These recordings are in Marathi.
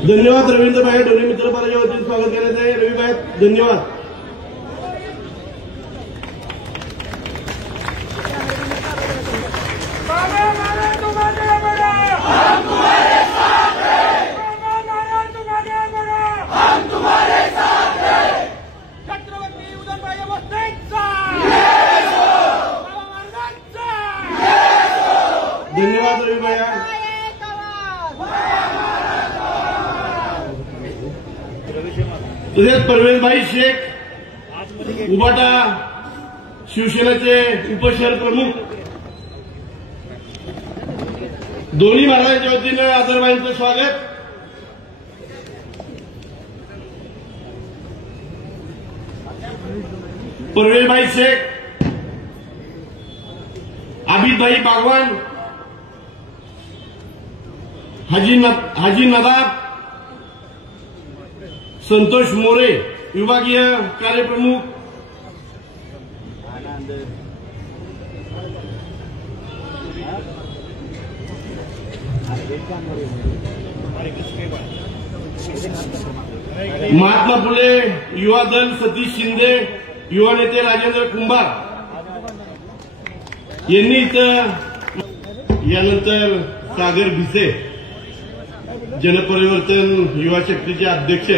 धन्यवाद रवींद्र भाई डोली मित्र पाराच्या वतीने स्वागत करण्यात आहे. रवी भाई धन्यवाद. धन्यवाद रवी भैया. तसेच परवेजभाई शेख उबाटा शिवसेनेचे उपशहर प्रमुख दोन्ही महाराजांच्या वतीनं आदरभाईंचं स्वागत. परवेजभाई शेख, आबिदभाई बागवान, हाजी नदाब, संतोष मोरे विभागीय कार्यप्रमुख, महात्मा फुले युवा दल सतीश शिंदे, युवा नेते राजेंद्र कुंभार यांनी इथं, यानंतर सागर भिसे जनपरिवर्तन युवा शक्तीचे अध्यक्ष,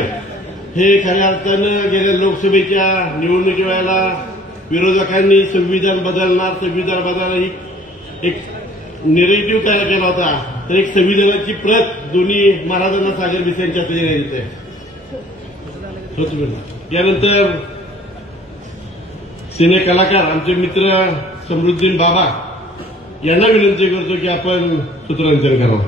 हे खऱ्या अर्थानं गेल्या लोकसभेच्या निवडणुकी वेळेला विरोधकांनी संविधान बदलणार ही एक नेरेटिव्ह तयार केला होता. तर एक संविधानाची प्रत दोन्ही महाराजांना सागर भिसे यांच्या हाती देण्यात येते. यानंतर सिने कलाकार आमचे मित्र समृद्धीन बाबा यांना विनंती करतो की आपण सूत्रसंचलन करावं.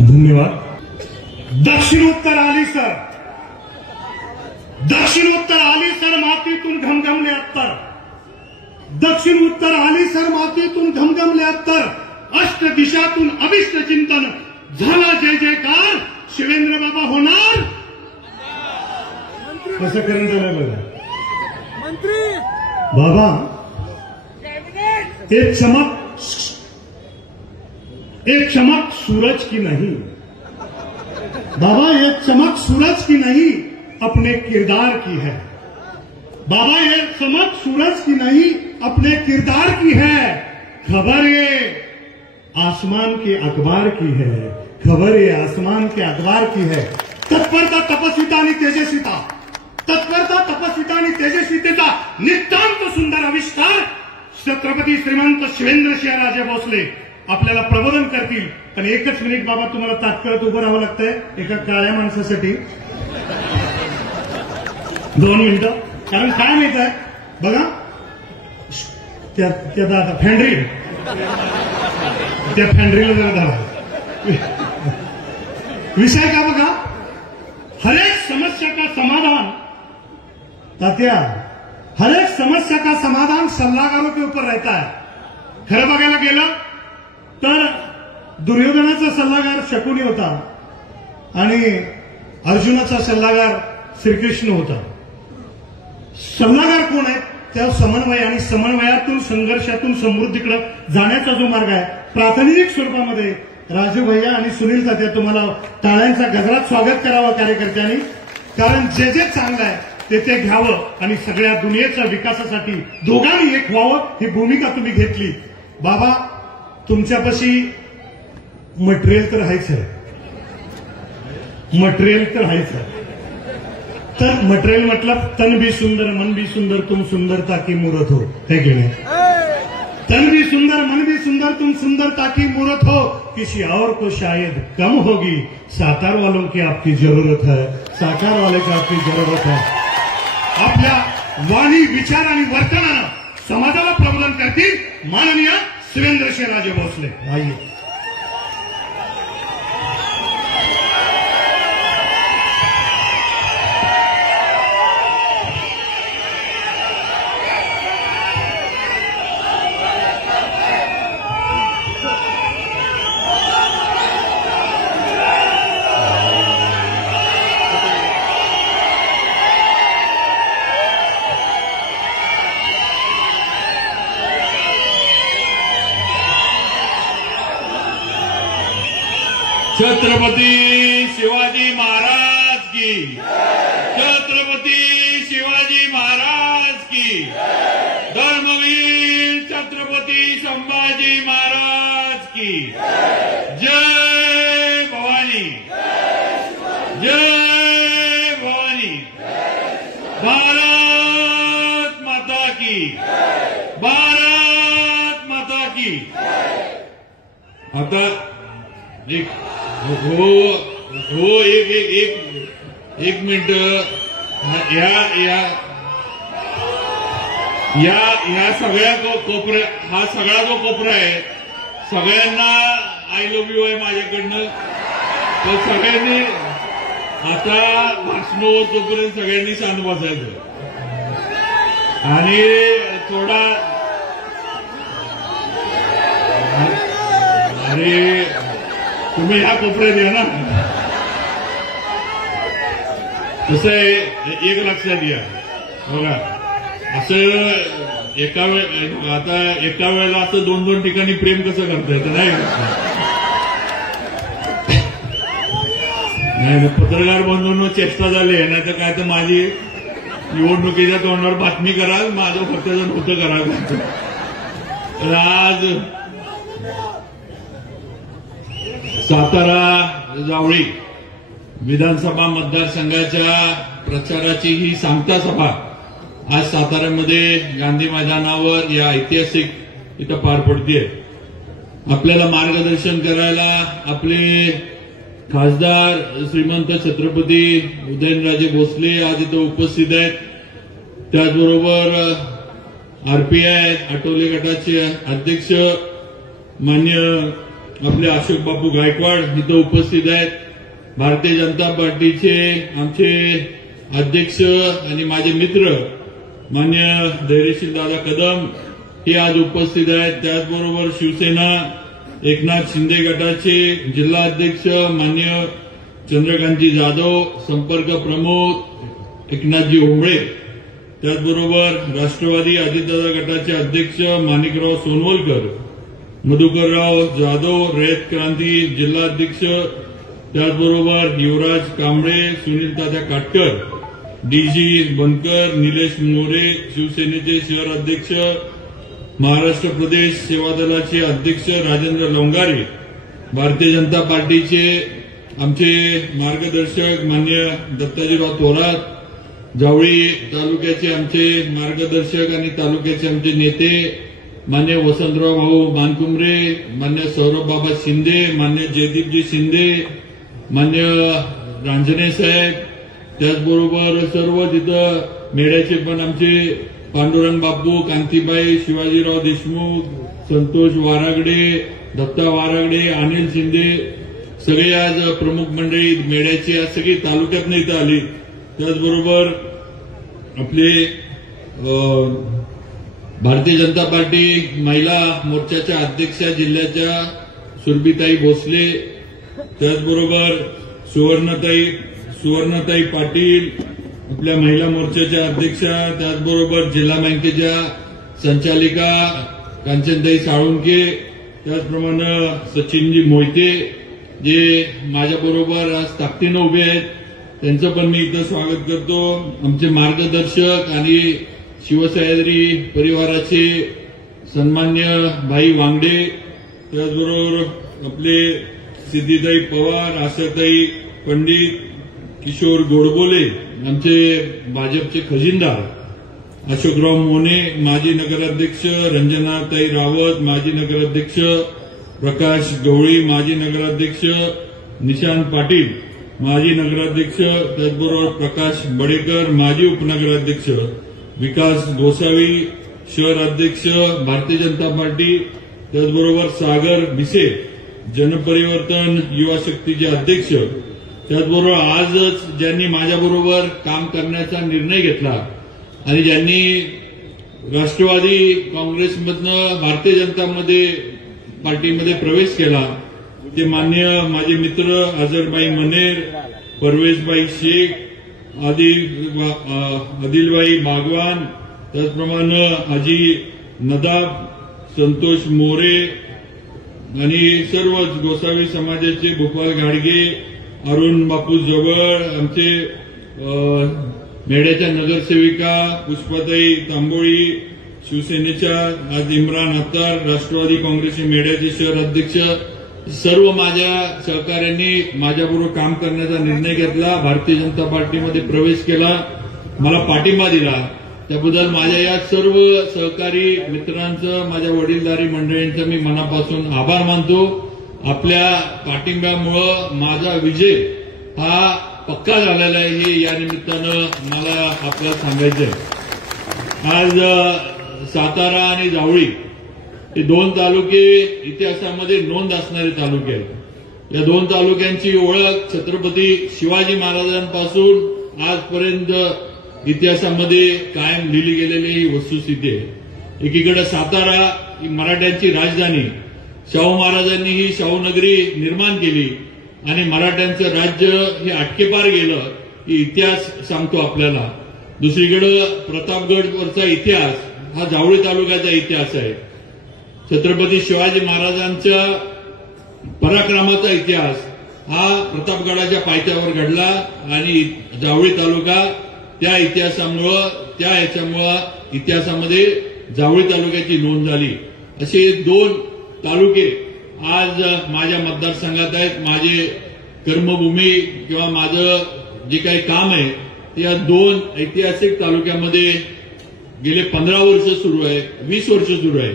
धन्यवाद. दक्षिणोत्तर आली सर मातीतून घमघमले अत्तर, दक्षिण उत्तर आली सर मातीतून घमघमले अत्तर, अष्ट दिशातून अभिष्ट चिंतन झाला जय जयकार, शिवेंद्र बाबा होणार. कसं करण्यात आलं बघा मंत्री बाबा. एक चमक सूरज की नहीं बाबा, ये चमक सूरज की नहीं अपने किरदार की है बाबा, ये चमक सूरज की नहीं अपने किरदार की है. खबर ये आसमान के अखबार की है, खबर ये आसमान के अखबार की है. तत्परता तपस्विता आणि तेजस्विता, तत्परता तपस्विता आणि तेजस्वितेचा नितांत सुंदर आविष्कार छत्रपती श्रीमंत शिवेंद्रसिंहराजे भोसले आपल्याला प्रबोधन करतील. पण एकच मिनिट बाबा, तुम्हाला तात्काळ उभं राहावं लागतंय एका काळ्या माणसासाठी. 2 मिनिटं. कारण काय माहित आहे बघा, त्या दादा फॅन्ड्री, त्या फॅन्ड्रीला जरा धरा. विषय का बघा, हर एक समस्या का समाधान तात्या, हर एक समस्या का समाधान सल्लागारों के ऊपर रहता है. खरं बघायला गेलं तर दुर्योधनाचा सल्लागार शकुनी होता आणि अर्जुनाचा सल्लागार श्रीकृष्ण होता. सल्लागार कोण आहे? त्या समन्वय आणि समन्वयातून संघर्षातून समृद्धीकडे जाण्याचा जो मार्ग आहे. प्रातिनिधिक स्वरूपामध्ये राजू भैया आणि सुनील तात्या तुम्हाला टाळ्यांच्या गजरात स्वागत करावं कार्यकर्त्यांनी. कारण जे जे चांगलं आहे ते घ्यावं आणि सगळ्या दुनियेच्या विकासासाठी दोघांनी एक व्हावं ही भूमिका तुम्ही घेतली. बाबा तुमच्यापाशी मटेरियल तर आहेच आहे, मटेरियल तर आहेच आहे. तर मटेरियल मतलब तन भी सुंदर मन भी सुंदर तुम सुंदरता की मूर्त हो, है कि नहीं? तन भी सुंदर मन भी सुंदर तुम सुंदरता की मूर्त हो, किसी और को शायद कम होगी, साकार वालों की आपकी जरूरत है, साकार वाले की आपकी जरूरत है. आपल्या वाणी विचार आणि वर्तनानं समाजाला प्रबोधन करतील माननीय शिवेंद्रसिंहराजे भोसले. आइए. छत्रपती शिवाजी महाराज की, छत्रपती शिवाजी महाराज की, धर्मवीर छत्रपती संभाजी महाराज की जय भवानी, जय भवानी, भारत माता की, भारत माता की। आता एक मिनिट, या सगळ्या कोपऱ्या, हा सगळा जो कोपरा आहे सगळ्यांना आय लव्ह यू आहे माझ्याकडनं। तर सगळ्यांनी आता भाषण तोपर्यंत सगळ्यांनी शांत बसायचं आणि थोडा, अरे तुम्ही ह्या कोपऱ्यात या ना। कसं आहे, एक लक्षात घ्या बघा, असं एका वेळेला असं दोन दोन ठिकाणी प्रेम कसं करता येतं नाही? पत्रकार बंधूंनो चेष्टा झाली आहे, नाही तर काय तर माझी निवडणुकीच्या तोंडावर बातमी करा, माझं फक्त जण होतं करा। तर आज सातारा जावळी विधानसभा मतदारसंघाच्या प्रचाराची ही सांगता सभा आज साताऱ्यामध्ये गांधी मैदानावर या ऐतिहासिक इथं पार पडतेय। आपल्याला मार्गदर्शन करायला आपले खासदार श्रीमंत छत्रपती उदयनराजे भोसले आज इथं उपस्थित आहेत। त्याचबरोबर आरपीआय आठवले गटाचे अध्यक्ष मान्य आपले अशोक बापू गायकवाड इथं उपस्थित आहेत। भारतीय जनता पार्टीचे आमचे अध्यक्ष आणि माझे मित्र मान्य धैर्यशील दादा कदम हे आज उपस्थित आहेत। त्याचबरोबर शिवसेना एकनाथ शिंदे गटाचे जिल्हा अध्यक्ष मान्य चंद्रकांतजी जाधव, संपर्क प्रमुख एकनाथजी ओंबळे, त्याचबरोबर राष्ट्रवादी अजितदादा गटाचे अध्यक्ष माणिकराव सोनवलकर, मधुकरराव जाधव रयत क्रांती जिल्हा अध्यक्ष, त्याचबरोबर युवराज कांबळे, सुनील तात्या काटकर, डीजी बनकर, निलेश मोरे शिवसेनेचे शहर अध्यक्ष, महाराष्ट्र प्रदेश सेवा दलाचे अध्यक्ष राजेंद्र लोंगारे, भारतीय जनता पार्टीचे आमचे मार्गदर्शक मान्य दत्ताजीराव थोरात, जावळी तालुक्याचे आमचे मार्गदर्शक आणि तालुक्याचे आमचे नेते मान्य वसंतराव भाऊ मानकुमरे, मान्य सौरभ बाबा शिंदे, मान्य जयदीपजी शिंदे, मान्य रांजणे साहेब, त्याचबरोबर सर्व तिथं मेढ्याचे पण आमचे पांडुरंग बापू, कांतीबाई, शिवाजीराव देशमुख, संतोष वारागडे, दत्ता वारागडे, अनिल शिंदे, सगळे आज प्रमुख मंडळी मेढ्याची आज सगळी तालुक्यातनं इथं आली। त्याचबरोबर आपले भारतीय जनता पार्टी महिला मोर्चाच्या अध्यक्षा जिल्ह्याच्या सुरभीताई भोसले, त्याचबरोबर सुवर्णताई पाटील आपल्या महिला मोर्चाच्या अध्यक्षा, त्याचबरोबर जिल्हा बँकेच्या संचालिका कांचनताई साळुंके, त्याचप्रमाणे सचिनजी मोहिते जे माझ्याबरोबर आज ताकदीनं उभे आहेत, त्यांचं पण मी इथं स्वागत करतो। आमचे मार्गदर्शक आणि शिवसह्याद्री परिवाराचे सन्मान्य भाई वांगडे, त्याचबरोबर आपले सिद्धीताई पवार, आशाताई पंडित, किशोर गोडबोले, आमचे भाजपचे खजिनदार अशोकराव मोने, माजी नगराध्यक्ष रंजनाताई रावत, माजी नगराध्यक्ष प्रकाश गवळी, माजी नगराध्यक्ष निशांत पाटील, माजी नगराध्यक्ष, त्याचबरोबर प्रकाश बडेकर, माजी उपनगराध्यक्ष विकास गोसावी, शहर अध्यक्ष भारतीय जनता पार्टी, त्याचबरोबर सागर भिसे, जनपरिवर्तन युवा शक्तीचे अध्यक्ष, त्याचबरोबर आजच ज्यांनी माझ्याबरोबर काम करण्याचा निर्णय घेतला आणि ज्यांनी राष्ट्रवादी काँग्रेसमधनं भारतीय जनता पार्टीमध्ये प्रवेश केला ते मान्य माझे मित्र अझरबाई मनेर, परवेशबाई शेख, आदिलबाई बागवान, त्याचप्रमाणे हाजी नदाब, संतोष मोरे, आणि सर्वच गोसावी समाजाचे भोपाळ घाडगे, अरुण बापू जवळ, आमचे मेढ्याच्या नगरसेविका पुष्पाताई तांबोळी, शिवसेनेच्या आज इम्रान अत्तार, राष्ट्रवादी काँग्रेसचे मेढ्याचे शहर अध्यक्ष, सर्व माझ्या सहकाऱ्यांनी माझ्याबरोबर काम करण्याचा निर्णय घेतला, भारतीय जनता पार्टीमध्ये प्रवेश केला, मला पाठिंबा दिला. त्याबद्दल माझ्या या सर्व सहकारी मित्रांचं, माझ्या वडीलधारी मंडळींचं मी मनापासून आभार मानतो. आपल्या पाठिंब्यामुळं माझा विजय हा पक्का झालेला आहे, हे या निमित्तानं मला आपल्याला सांगायचं आहे. आज सातारा आणि जावळी हे दोन तालुके इतिहासामध्ये नोंद असणारे तालुके आहेत. या दोन तालुक्यांची ओळख छत्रपती शिवाजी महाराजांपासून आजपर्यंत इतिहासामध्ये कायम लिहिली गेलेली ही वस्तुस्थिती आहे. एकीकडे सातारा ही मराठ्यांची राजधानी, शाहू महाराजांनी ही शाहूनगरी निर्माण केली आणि मराठ्यांचं राज्य हे अटकेपार गेलं, ही इतिहास सांगतो आपल्याला. दुसरीकडे प्रतापगडवरचा इतिहास हा जावळी तालुक्याचा इतिहास आहे. छत्रपती शिवाजी महाराजांच्या पराक्रमाचा इतिहास हा प्रतापगडाच्या पायथ्यावर घडला आणि जावळी तालुका त्या इतिहासामध्ये जावळी तालुक्याची नोंद झाली. असे दोन तालुके आज माझ्या मतदारसंघात आहेत. माझे कर्मभूमी किंवा माझं जे काही काम आहे ते या दोन ऐतिहासिक तालुक्यामध्ये गेले 15 वर्ष सुरू आहे, 20 वर्ष सुरू आहे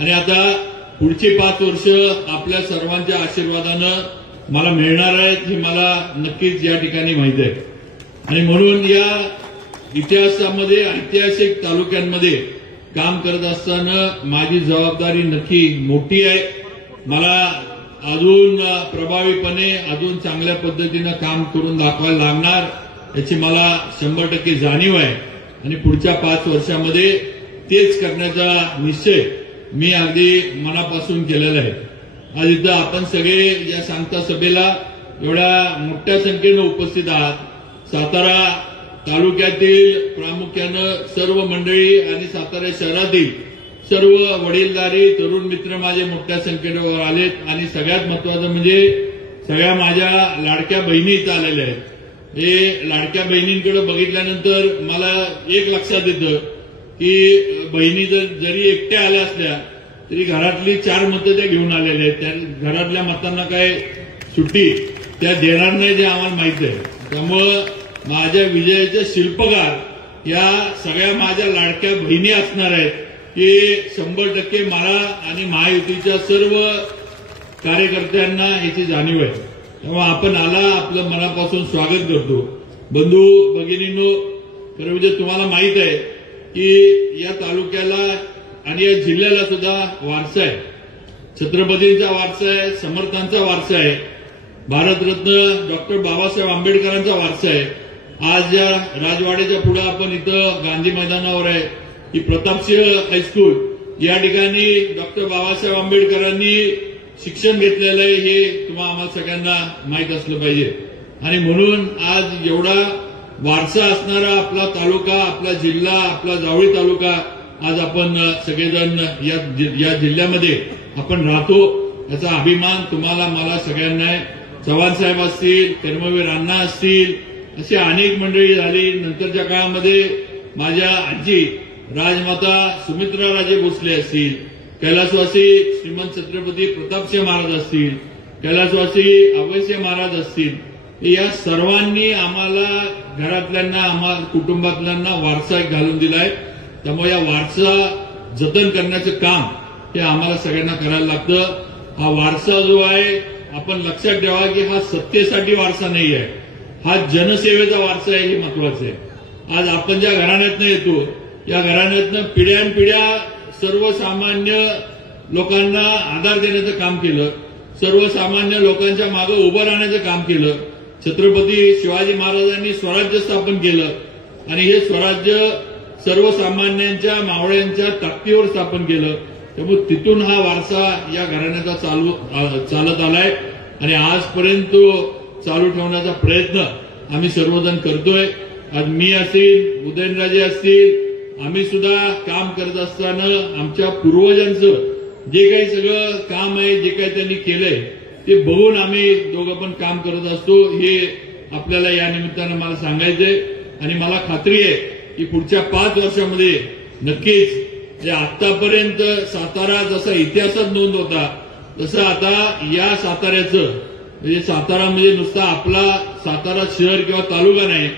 आणि आता पुढचे 5 वर्ष आपल्या सर्वांच्या आशीर्वादानं मला मिळणार आहेत हे मला नक्कीच या ठिकाणी माहित आहे. आणि म्हणून या इतिहासामध्ये ऐतिहासिक तालुक्यांमध्ये काम करत असताना माझी जबाबदारी नक्की मोठी आहे. मला अजून प्रभावीपणे अजून चांगल्या पद्धतीनं काम करून दाखवायला लागणार याची मला 100% जाणीव आहे आणि पुढच्या 5 वर्षामध्ये तेच करण्याचा निश्चय मी अगदी मनापासून केलेला आहे. आज इथं आपण सगळे या सांगता सभेला एवढ्या मोठ्या संख्येनं उपस्थित आहात. सातारा तालुक्यातील प्रामुख्यानं सर्व मंडळी आणि सातारा शहरातील सर्व वडीलधारी तरुण मित्र माझे मोठ्या संख्येवर आलेत आणि सगळ्यात महत्वाचं म्हणजे सगळ्या माझ्या लाडक्या बहिणी इथं आलेल्या आहेत. हे लाडक्या बहिणींकडे बघितल्यानंतर मला एक लक्षात येतं की बहिणी जरी एकट्या आल्या असल्या तरी घरातली 4 मतं त्या घेऊन आलेल्या आहेत. त्या घरातल्या मतांना काय सुट्टी त्या देणार नाही जे आम्हाला माहित आहे. त्यामुळं माझ्या विजयाचे शिल्पकार या सगळ्या माझ्या लाडक्या बहिणी असणार आहेत की 100% मला आणि महायुतीच्या सर्व कार्यकर्त्यांना याची जाणीव आहे. तेव्हा आपण आला, आपलं मनापासून स्वागत करतो. बंधू भगिनींनो, खरं म्हणजे तुम्हाला माहित आहे की या तालुक्याला आणि या जिल्ह्याला सुद्धा वारसा आहे. छत्रपतींचा वारसा आहे, समर्थांचा वारसा आहे, भारतरत्न डॉक्टर बाबासाहेब आंबेडकरांचा वारसा आहे. आज या राजवाड्याच्या पुढे आपण इथं गांधी मैदानावर आहे, ही प्रतापसिंह हायस्कूल, या ठिकाणी डॉक्टर बाबासाहेब आंबेडकरांनी शिक्षण घेतलेलं आहे हे तुम्हाला आम्हाला सगळ्यांना माहीत असलं पाहिजे. आणि म्हणून आज एवढा वारसा असणारा आपला तालुका, आपला जिल्हा, आपला जावळी तालुका आज आपण सगळेजण या जिल्ह्यामध्ये आपण राहतो याचा अभिमान तुम्हाला मला सगळ्यांना आहे. चव्हाण साहेब असतील, कर्मवीर अण्णा असतील, अशी अनेक मंडळी झाली. नंतरच्या काळामध्ये माझ्या आजी राजमाता सुमित्राराजे भोसले असतील, कैलासवासी श्रीमंत छत्रपती प्रतापसिंह महाराज असतील, कैलासवासी अभयसिंह महाराज असतील, या सर्वांनी आम्हाला घरातल्यांना, आम्हाला कुटुंबातल्यांना वारसा घालून दिलाय. त्यामुळे या वारसा जतन करण्याचं काम हे आम्हाला सगळ्यांना करायला लागतं. हा वारसा जो आहे आपण लक्षात ठेवा की हा सत्तेसाठी वारसा नाही आहे, हा जनसेवेचा वारसा आहे, हे महत्वाचं आहे. आज आपण ज्या घराण्यातनं येतो या घराण्यातनं पिढ्यानपिढ्या सर्वसामान्य लोकांना आधार देण्याचं काम केलं, सर्वसामान्य लोकांच्या मागे उभं राहण्याचं काम केलं. छत्रपती शिवाजी महाराजांनी स्वराज्य स्थापन केलं आणि हे स्वराज्य सर्वसामान्यांच्या मावळ्यांच्या ताकदीवर स्थापन केलं. त्यामुळे तिथून हा वारसा या घराण्याचा चालत आलाय आणि आजपर्यंत तो चालू ठेवण्याचा प्रयत्न आम्ही सर्वजण करतोय. आज मी असेल, उदयनराजे असतील, आम्ही सुद्धा काम करत असताना आमच्या पूर्वजांचं जे काही सगळं काम आहे, जे काही त्यांनी केलंय ते बघून आम्ही दोघं पण काम करत असतो, हे आपल्याला या निमित्तानं मला सांगायचंय. आणि मला खात्री आहे की पुढच्या 5 वर्षामध्ये नक्कीच जे आतापर्यंत सातारा जसा इतिहासात नोंद होता तसं आता या साताऱ्याचं, म्हणजे सातारा म्हणजे नुसता आपला सातारा शहर किंवा तालुका नाही,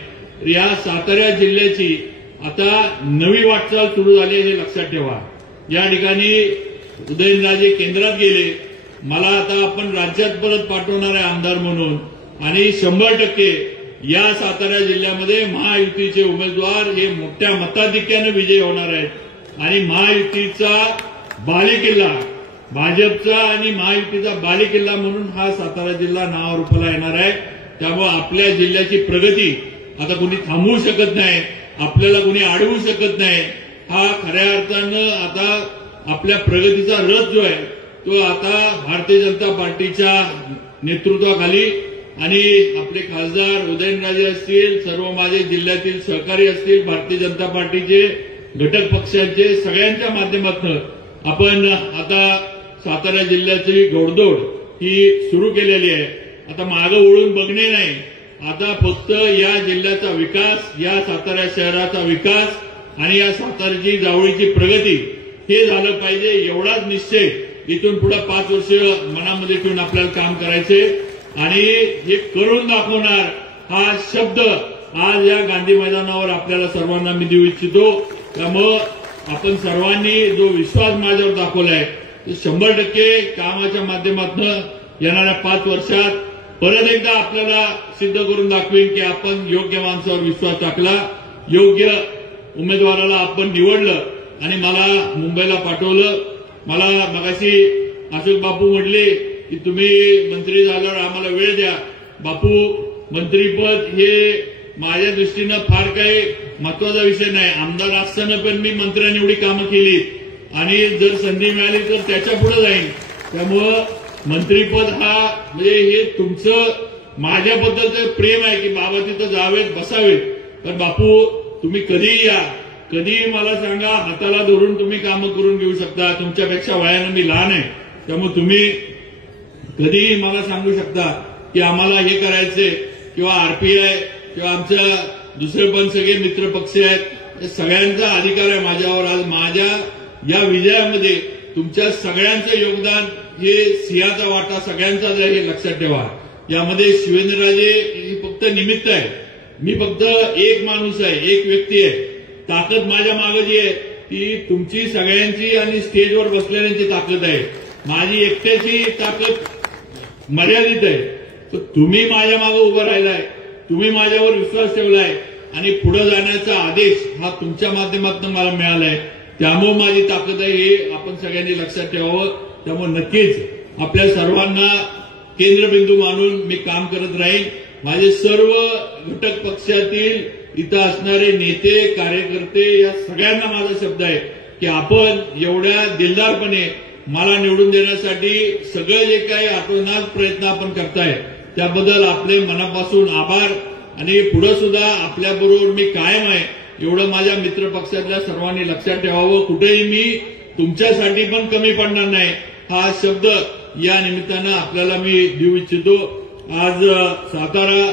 तर या सातारा जिल्ह्याची आता नवी वाटचाल सुरू झाली हे लक्षात ठेवा. या ठिकाणी उदयनराजे केंद्रात गेले, मला आता आपण राज्यात परत पाठवणार आहे आमदार म्हणून, आणि 100% या सातारा जिल्ह्यामध्ये महायुतीचे उमेदवार हे मोठ्या मताधिक्याने विजयी होणार आहेत. आणि महायुतीचा बालेकिल्ला, भाजपचा आणि महायुतीचा बालेकिल्ला म्हणून हा सातारा जिल्हा नावारूपाला येणार आहे. त्यामुळे आपल्या जिल्ह्याची प्रगती आता कोणी थांबवू शकत नाही, आपल्याला कोणी अडवू शकत नाही. हा खऱ्या अर्थानं आता आपल्या प्रगतीचा रथ जो आहे तो आता भारतीय जनता पार्टीच्या नेतृत्वाखाली आणि आपले खासदार उदयनराजे असतील, सर्व माझे जिल्ह्यातील सहकारी असतील, भारतीय जनता पार्टीचे घटक पक्षांचे सगळ्यांच्या माध्यमातून आपण आता सातारा जिल्ह्याची घोडदौड ही सुरू केलेली आहे. आता मागं वळून बघणे नाही, आता फक्त या जिल्ह्याचा विकास, या सातारा शहराचा विकास आणि या साताऱ्याची जावळीची प्रगती हे झालं पाहिजे. एवढाच निश्चय इथून पुढे 5 वर्ष मनामध्ये ठेवून आपल्याला काम करायचे आणि हे करून दाखवणार हा शब्द आज या गांधी मैदानावर आपल्याला सर्वांना मी देऊ इच्छितो. त्यामुळं आपण सर्वांनी जो विश्वास माझ्यावर दाखवलाय तो 100% कामाच्या माध्यमातून येणाऱ्या 5 वर्षात परत एकदा आपल्याला सिद्ध करून दाखवेन की आपण योग्य माणसावर विश्वास टाकला, योग्य उमेदवाराला आपण निवडलं आणि मला मुंबईला पाठवलं. मला मगाशी अशोक बापू म्हटले की तुम्ही मंत्री झाल्यावर आम्हाला वेळ द्या. बापू, मंत्रीपद हे माझ्या दृष्टीनं फार काही महत्वाचा विषय नाही. आमदार असताना पण मी मंत्र्यांनी एवढी कामं केली आणि जर संधी मिळाली तर त्याच्या पुढे जाईन. त्यामुळं मंत्रीपद हा म्हणजे हे तुमचं माझ्याबद्दलचं प्रेम आहे की बाबा तिथं जावेत, बसावेत. तर बापू तुम्ही कधीही या, कधीही मला सांगा, हाताला धरून तुम्ही कामं करून घेऊ शकता. तुमच्यापेक्षा वयानं मी लहान आहे, त्यामुळे तुम्ही कधीही मला सांगू शकता की आम्हाला हे करायचंय, किंवा आरपीआय किंवा आमच्या दुसरे पण सगळे मित्र पक्ष आहेत, या सगळ्यांचा अधिकार आहे माझ्यावर. आज माझ्या या विजयामध्ये तुमच्या सगळ्यांचं योगदान, हे सिंहाचा वाटा सगळ्यांचाच आहे हे लक्षात ठेवा. यामध्ये शिवेंद्रराजे ही फक्त निमित्त आहे, मी फक्त एक माणूस आहे, एक व्यक्ती आहे. ताकद माझ्या मागे जी आहे ती तुमची सगळ्यांची आणि स्टेजवर बसलेल्यांची ताकद आहे. माझी एकट्याची ताकद मर्यादित आहे. तर तुम्ही माझ्या मागे उभं राहिलाय, तुम्ही माझ्यावर विश्वास ठेवलाय आणि पुढे जाण्याचा आदेश हा तुमच्या माध्यमातून मला मिळालाय. त्यामुळे माझी ताकद आहे हे आपण सगळ्यांनी लक्षात ठेवावं. त्यामुळे नक्कीच आपल्या सर्वांना केंद्रबिंदू मानून मी काम करत राहीन. माझे सर्व घटक पक्षातील इथं असणारे नेते, कार्यकर्ते या सगळ्यांना माझा शब्द आहे की आपण एवढ्या दिलदारपणे मला निवडून देण्यासाठी सगळं जे काही आतोनात प्रयत्न आपण करताय त्याबद्दल आपले मनापासून आभार. आणि पुढे सुद्धा आपल्याबरोबर मी कायम आहे एवढं माझ्या मित्र पक्षातल्या सर्वांनी लक्षात ठेवावं. कुठेही मी तुमच्यासाठी पण कमी पडणार नाही हा शब्द या निमित्तानं आपल्याला मी देऊ इच्छितो. आज सातारा,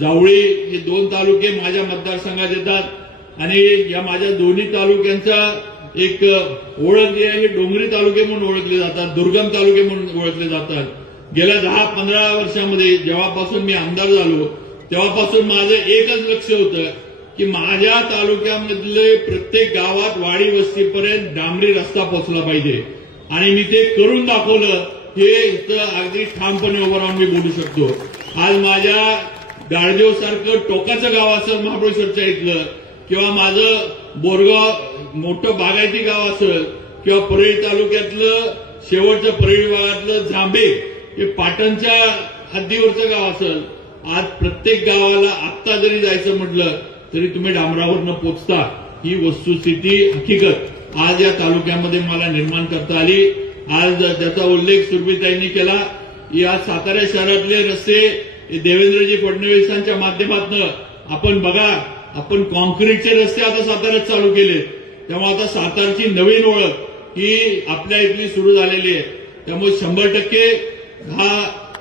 जावळी हे 2 तालुके माझ्या मतदारसंघात येतात आणि या माझ्या दोन्ही तालुक्यांचा एक ओळख जी आहे हे डोंगरी तालुके म्हणून ओळखले जातात, दुर्गम तालुके म्हणून ओळखले जातात. गेल्या 10-15 वर्षामध्ये जेव्हापासून मी आमदार झालो तेव्हापासून माझं एकच लक्ष होतं की माझ्या तालुक्यामधले प्रत्येक गावात, वाडी वस्तीपर्यंत डांबरी रस्ता पोहोचला पाहिजे आणि मी ते करून दाखवलं. हे इथं अगदी ठामपणे उभं राहून मी बोलू शकतो. आज माझ्या गाळदेव सारखं टोकाचं गाव असेल महाबळेश्वरच्या इथलं, किंवा माझं बोरगाव मोठं बागायती गाव असेल, किंवा परळी तालुक्यातलं शेवटचं परळी भागातलं झांबे हे पाटणच्या हद्दीवरचं गाव असेल, आज प्रत्येक गावाला आत्ता जरी जायचं म्हटलं तरी तुम्ही डांबरावर न पोचता. ही वस्तुस्थिती, हकीकत आज या तालुक्यामध्ये मला निर्माण करता आली. आज त्याचा उल्लेख सुरभीताईंनी केला. या सातारा शहरातले रस्ते देवेंद्रजी फडणवीसांच्या माध्यमातून आपण बघा, आपण कॉन्क्रीटचे रस्ते आता साताऱ्यात चालू केले. तेव्हा आता सातारची नवीन ओळख ही आपल्या इथली सुरू झालेली आहे. त्यामुळे 100% हा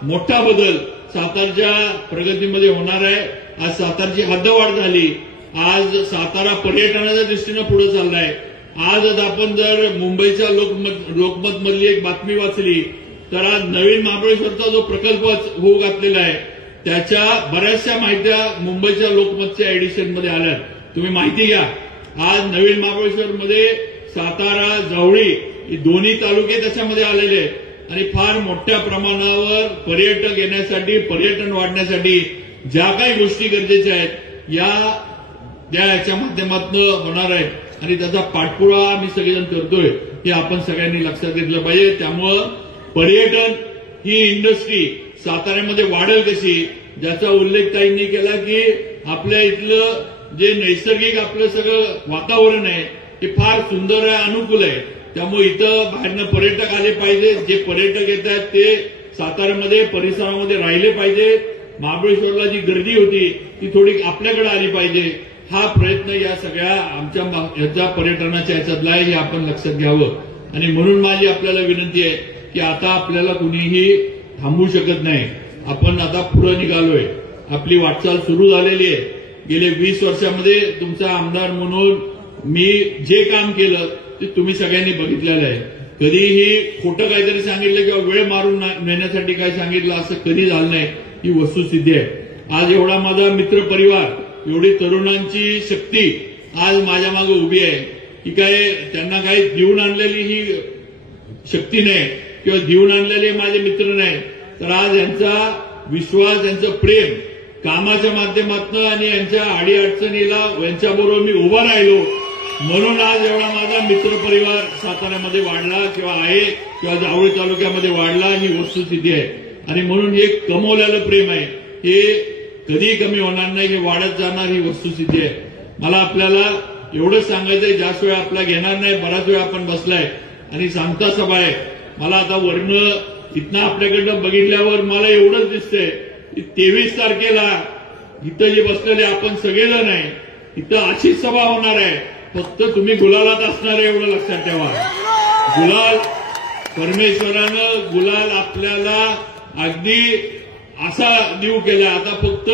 मोठा बदल सातारच्या प्रगतीमध्ये होणार आहे. आज सातारची हद्दवाढ झाली. आज सातारा पर्यटनाच्या दृष्टीनं पुढे चाललाय. आज आपण जर मुंबईच्या लोकमत मधली एक बातमी वाचली तर आज नवीन महाबळेश्वरचा जो प्रकल्प होऊ घातलेला आहे त्याच्या बऱ्याचशा माहित्या मुंबईच्या लोकमतच्या एडिशनमध्ये आल्या. तुम्ही माहिती घ्या. आज नवीन महाबळेश्वरमध्ये सातारा, जावळी हे दोन्ही तालुके त्याच्यामध्ये आलेले आहेत आणि फार मोठ्या प्रमाणावर पर्यटक येण्यासाठी, पर्यटन वाढण्यासाठी ज्या काही गोष्टी गरजेच्या आहेत याच्या माध्यमातून होणार आहेत आणि त्याचा पाठपुरावा आम्ही सगळेजण करतोय हे आपण सगळ्यांनी लक्षात घेतलं पाहिजे. त्यामुळं पर्यटन ही इंडस्ट्री साताऱ्यामध्ये वाढेल कशी, ज्याचा उल्लेख ताईंनी केला की आपल्या इथलं जे नैसर्गिक आपलं सगळं वातावरण आहे ते फार सुंदर आहे, अनुकूल आहे. त्यामुळे इथं बाहेरनं पर्यटक आले पाहिजे. जे पर्यटक येत आहेत ते साताऱ्यामध्ये परिसरामध्ये राहिले पाहिजे. महाबळेश्वरला जी गर्दी होती ती थोडी आपल्याकडे आली पाहिजे. हा प्रयत्न या सगळ्या आमच्या याचा पर्यटनाच्या ह्याच्यातला आहे हे आपण लक्षात घ्यावं. आणि म्हणून माझी आपल्याला विनंती आहे की आता आपल्याला कुणीही थांबवू शकत नाही. आपण आता पुढे निघालोय. आपली वाटचाल सुरू झालेली आहे. गेले 20 वर्षामध्ये तुमचा आमदार म्हणून मी जे काम केलं ते तुम्ही सगळ्यांनी बघितलेलं आहे. कधीही खोटं काहीतरी सांगितलं किंवा वेळ मारून नेण्यासाठी काय सांगितलं असं कधी झालं नाही. ही वस्तुस्थिती आहे. आज एवढा माझा मित्र परिवार, एवढी तरुणांची शक्ती आज माझ्या मागे उभी आहे की काय त्यांना काही देऊन आणलेली ही शक्ती नाही किंवा देऊन आणलेले माझे मित्र नाही. तर आज यांचा विश्वास, यांचं प्रेम कामाच्या माध्यमातून आणि यांच्या अडीअडचणीला यांच्याबरोबर मी उभा राहिलो म्हणून आज एवढा माझा मित्रपरिवार साताऱ्यामध्ये वाढला किंवा आहे किंवा जावळी तालुक्यामध्ये वाढला ही वस्तुस्थिती आहे. आणि म्हणून हे कमवलेलं प्रेम आहे हे कधी कमी होणार नाही, हे वाढत जाणार ही वस्तुस्थिती आहे. मला आपल्याला एवढंच सांगायचंय, जास्त वेळ आपला घेणार नाही. बराच वेळ आपण बसलाय आणि सांगता सभा आहे. मला आता वर्ण इथनं आपल्याकडनं बघितल्यावर मला एवढंच दिसतंय की 23 तारखेला इथं जे बसलेले आपण सगळेजण आहे इथं अशीच सभा होणार आहे. फक्त तुम्ही गुलालात असणार आहे एवढं लक्षात ठेवा. गुलाल परमेश्वरानं गुलाल आपल्याला अगदी असा देऊ केला. आता फक्त